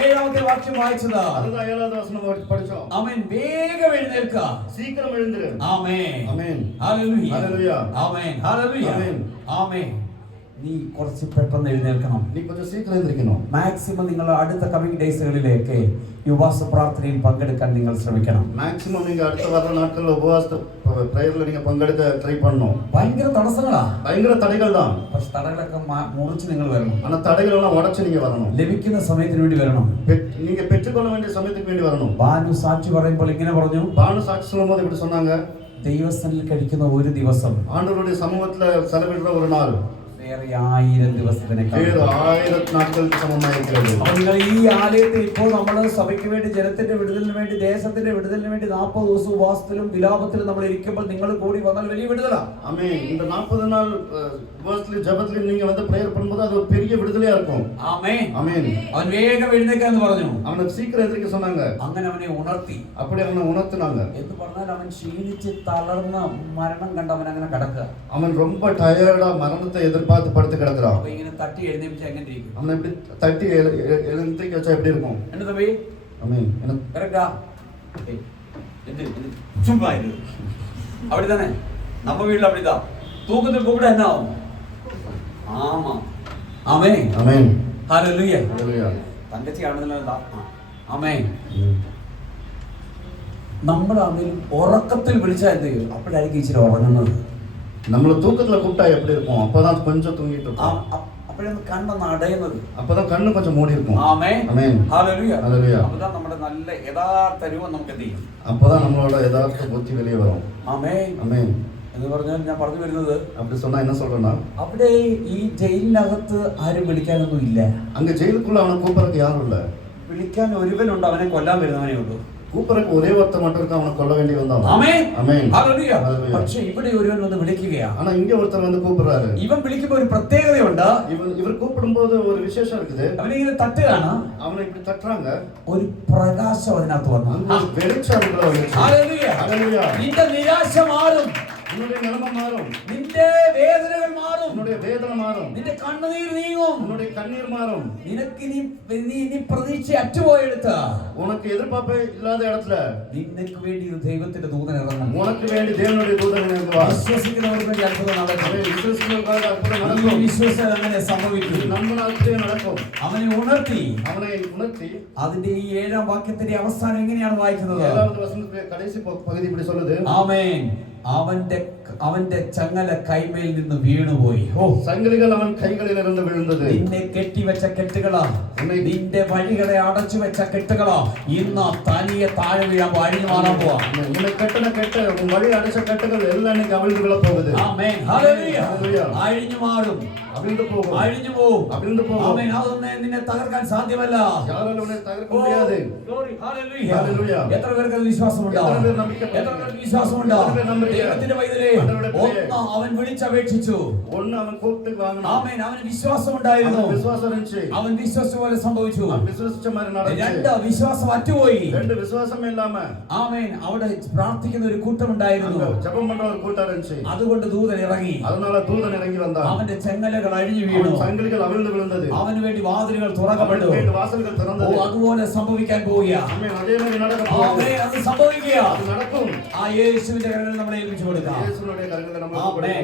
ഏഴാമത്തെ വാക്യം വായിച്ചത്. அதுதான் 7வது வசனம் படிச்சோம். ആമേൻ. വേഗം എഴുന്നേൽക്ക. சீக்கிரம் எழுந்திரு. ആമേൻ. ஆமென். ഹല്ലേലൂയ. ഹല്ലേലൂയ. ആമേൻ. ഹല്ലേലൂയ. ആമേൻ. ആമേൻ. നീ കുറച്ച് പെട്ടെന്ന് എഴുന്നേൽക്കണം. നീ கொஞ்சம் சீக்கிரம் എഴുന്നേൽക്കണം. മാക്സിമം നിങ്ങൾ അടുത്ത കമ്മിങ് ഡേയ്സുകളിലേക്ക് ഈ ഉപവാസ പ്രാർത്ഥനയിൽ പങ്കെടുക്കാൻ നിങ്ങൾ ശ്രമിക്കണം. മാക്സിമം நீங்க அடுத்த வர நாட்கள்ல உபவாச பிரேயர்ல நீங்க பங்கெடுக்க ட்ரை பண்ணணும். ഭയങ്കര തടസ്സങ്ങളാ. ഭയങ്കര തടകൾ தான். പക്ഷെ തടകളൊക്കെ മുറിച്ച് നിങ്ങൾ വരണം. ஆனா தடைகள் எல்லாம் உடைச்சு நீங்க வரணும். ലഭിക്കുന്ന സമയത്തിന് വേണ്ടി വരണം. நீங்க பெற்றுக்கொள்ள வேண்டிய சமயத்துக்கு வேண்டி வரணும். ബാനു സാക്ഷി പറയുമ്പോൾ ഇങ്ങനെ പറഞ്ഞു. பானு சாட்சி சொல்லும்போது இப்படி சொன்னாங்க. ദൈവസന്നിധിയിൽ കഴിക്കുന്ന ഒരു ദിവസം ஆண்டவருடைய சமூகத்துல செலவிடுற ஒரு நாள் വേറെ 1000 ദിവസത്തിനേക്കാൾ 1000 നാட்களுக்கு സമമായിരിക്കുന്നത്. അപ്പോൾ നിങ്ങൾ ഈ ആലയത്തിൽ ഇപ്പോൾ നമ്മൾ സഭയ്ക്ക് വേണ്ടി, ജനത്തിന്റെ വിടുതലിന് വേണ്ടി, ദേശത്തിന്റെ വിടുതലിന് വേണ്ടി 40 ദിവസം ഉപവാസത്തിലും വിലാപത്തിലും നമ്മൾ ഇരിക്കുമ്പോൾ നിങ്ങൾ കൂടി വന്നാൽ വലിയ വിടുതലാണ്. ஆமென். இந்த 40 நாள் ഉപവാസത്തിലും ജപത്തിലും நீங்க வந்து பிரேயர் பண்ணும்போது அது ஒரு பெரிய விடுதலையா இருக்கும். ആമേൻ. ஆமென். അവൻ വേഗം എഴുന്നേൽക്കാന്ന് പറഞ്ഞു. அவனை சீக்கிரம் எந்திரிக்க சொன்னாங்க. അങ്ങനെ അവനെ ഉണർത്തി. அப்படி அவனை உணர்த்தினாங்க. എന്ന് പറഞ്ഞാൽ അവൻ ക്ഷീണിച്ച് തളർന്ന മരണം കണ്ട് അവൻ അങ്ങനെ കിടക്കുക. அவன் ரொம்ப டயர்டா மரணத்தை எதிர்பார்த்து படுத்து கிடக்குறான். അപ്പൊ ഇങ്ങനെ തട്ടി എഴുന്നേൽപ്പിച്ച് എങ്ങനെ ഇരിക്കും? அவனை இப்படி தட்டி எழுந்திரிக்க வச்சா எப்படி இருக்கும்? എന്റെ തമ്പി ஆமென். കറക്റ്റാ? ചുമ്മാ ഇരു. அப்படிதானே நம்ம வீட்டுல அப்படிதான். தூக்கத்தில் கூப்பிட என்ன ஆகும்? ஆமா. ஆமென். ஆமென். ஹல்லேலூய. ஹல்லேலூயா. തങ്കച്ചി കാണുന്നില്ല. ആമേൻ. നമ്മൾ അവൻ ഉറക്കത്തിൽ വിളിച്ചാൽ എന്ത് ചെയ്യും? അപ്പോഴായിരിക്കും ഇച്ചിരി ഉറങ്ങുന്നത്. നമ്മളെ തൂക്കത്തില കൂപ്പിട്ടാ எப்படி இருக்கும்? அப்பதான் கொஞ்சம் தூங்கிட்டு இருக்கும். അപ്പോഴാണ് കണ്ണൊന്ന് അടയുന്നത്. அப்பதான் കണ്ണ് கொஞ்சம் மூடி இருக்கும். ആമേൻ. ആമേൻ. ഹല്ലേലൂയ. ഹല്ലേലൂയ. അപ്പോഴാണ് നമ്മുടെ നല്ല യഥാർത്ഥ രൂപം നമുക്ക് എന്ത് ചെയ്യും? அப்பதான் நம்மளோட யதார்த்த புத்தி வெளியே வரும். ആമേൻ. ஆமென். എന്ന് പറഞ്ഞാൽ ഞാൻ പറഞ്ഞു വരുന്നത്, அப்படி சொன்னா என்ன சொல்றேன்னா, അവിടെ ഈ ജയിലിനകത്ത് ആരും വിളിക്കാനൊന്നും ഇല്ല. அங்க ஜெயிலுக்குள்ள அவனை கூப்பிடறதுக்கு யாரும் இல்ல. വിളിക്കാൻ ഒരുവനുണ്ട്, അവനെ കൊല്ലാൻ വരുന്നവനേ ഉള്ളൂ. கூப்பிடறதுக்கு ஒரே ஒருத்தன் மட்டும் இருக்கான், அவனை கொல்ல வேண்டி வந்தான். ആമേൻ. ஆமென். ഹല്ലേലൂയ. ഹല്ലേലൂയ. പക്ഷേ ഇവിടെ ഒരുവൻ വന്ന് വിളിക്കുകയാണ്. ஆனா இங்க ஒருத்தர் வந்து கூப்பிடுறாரு. ഇവൻ വിളിക്കുമ്പോൾ ഒരു പ്രത്യേകതയുണ്ട്. இவர் கூப்பிடும்போது ஒரு விசேஷம் இருக்குது. അവനിങ്ങനെ തട്ടുകയാണ്. அவனை இப்படி தட்டுறாங்க. ഒരു പ്രകാശം അതിനകത്ത് വന്നു. அங்க வெளிச்சம் அதுக்குள்ள வந்துச்சு. ഹല്ലേലൂയ. ஹல்லேலூயா. നിന്റെ നിരാശ മാറും, உன்னுடைய நிலைமை மாறும், നിന്റെ വേദനകൾ മാറും, உன்னுடைய வேதனை மாறும், നിന്റെ കണ്ണുനീർ നീങ്ങും, உன்னுடைய கண்ணீர் மாறும். നിനക്ക് നീ പ്രതീക്ഷ അറ്റുപോയെടുത്ത உனக்கு எதிர்பார்ப்பே இல்லாத இடத்துல നിനക്ക് വേണ്ടി ഇത് ദൈവത്തിന്റെ ദൂതൻ ഇറങ്ങും. உனக்கு வேண்டி தேவனுடைய தூதன் இறங்குவார். വിശ്വസിക്കുന്നവർക്ക് വേണ്ടി അത്ഭുതം നടക്കും. அதை விசுவாசிக்கிறவர்களுக்காக அற்புதம் ഈ நடக்கும். വിശ്വാസം അങ്ങനെ സംഭവിക്കും. நம்ம நாட்டிலே நடக்கும். അവനെ ഉണർത്തി. அவனை உணர்த்தி അതിന്റെ ഈ 7-ാം വാക്യത്തിന്റെ അവസാനം എങ്ങനെയാണ് വായിക്കുന്നത്? 7வது வசனத்திலே கடைசி பகுதி இப்படி சொல்லுது. ആമേൻ. അവന്റെ ചങ്ങല കൈമേൽ നിന്ന് വീണുപോയി. சங்கிலிகள் அவன் கைகளில் இருந்து விழுந்தது. നിന്നെ കെട്ടിവെച്ച കെട്ടുകളാ, നിന്റെ വഴികളെ അടച്ചു വെച്ച കെട്ടുകളാ ഇന്ന് തനിയെ താഴെ വീഴാൻ അഴിഞ്ഞു മാറാൻ പോവാ. உன்னை கட்டின கெட்டு உன் வழி அடைச்ச கட்டுகள் எல்லாம் இன்னைக்கு அவிழ்ந்து விழ போகுது. ആമേൻ. ഹല്ലേലൂയ. ഹല്ലേലൂയ. അഴിഞ്ഞു മാറും, அவிழ்ந்து போகும், അഴിഞ്ഞു പോവും. அவிழ்ந்து போகும். ആമേൻ. അതൊന്നും നിന്നെ തകർക്കാൻ സാധ്യമല്ല. யாராலும் உன்னை தகர்க்க முடியாது. Glory. Hallelujah. Hallelujah. എത്ര പേർക്ക് അത് വിശ്വാസമുണ്ട്? എത്ര പേർ നമ്പിക്കപ്പെട്ടു? എത്ര പേർക്ക് വിശ്വാസമുണ്ട്? എത്ര പേർ നമ്പിക്കപ്പെട്ടു? ദൈവത്തിന്റെ പൈതലേ, ഒന്ന് അവൻ വിളിച്ചപേക്ഷിച്ചു. ஒன்னு அவன் கூப்பிட்டு வாங்கினான். ആമേൻ. അവന് വിശ്വാസം ഉണ്ടായിരുന്നു. அவன் விசுவாசம் இருந்துச்சு. അവൻ വിശ്വസിച്ച പോലെ സംഭവിച്ചു. அவன் விசுவாசிச்ச மாதிரி நடந்துச்சு. രണ്ട് വിശ്വാസം അറ്റുപോയി. ரெண்டு விசுவாசமே இல்லாம ആമേൻ. അവിടെ പ്രാർത്ഥിക്കുന്ന ഒരു കൂട്ടം ഉണ്ടായിരുന്നു. அங்க ஜெபம் பண்ற ஒரு கூட்டம் இருந்துச்சு. അതുകൊണ്ട് ദൂതൻ ഇറങ്ങി. அதனால தூதன் இறங்கி வந்தான். അവന്റെ ചെങ്ങലകൾ അഴിഞ്ഞു വീണു. அவன் சங்கிலிகள் அவிழ்ந்து விழுந்தது. അവന് വേണ്ടി വാതിലുകൾ തുറക്കപ്പെട്ടു. அவனுக்கு வேண்டிய வாசல்கள் திறந்தது. അതുപോലെ സംഭവിക്കാൻ പോവുകയാ. ஆமென். அதே மாதிரி நடக்க போகுது. ആമേൻ. അത് സംഭവിക്കുക. அது நடக்கும். ആ യേശുവിന്റെ കരങ്ങളിൽ നമ്മളെ ഏൽപ്പിച്ചു കൊടുക്കാം. இயேசுவினுடைய கரங்களை நம்ம ആമേൻ.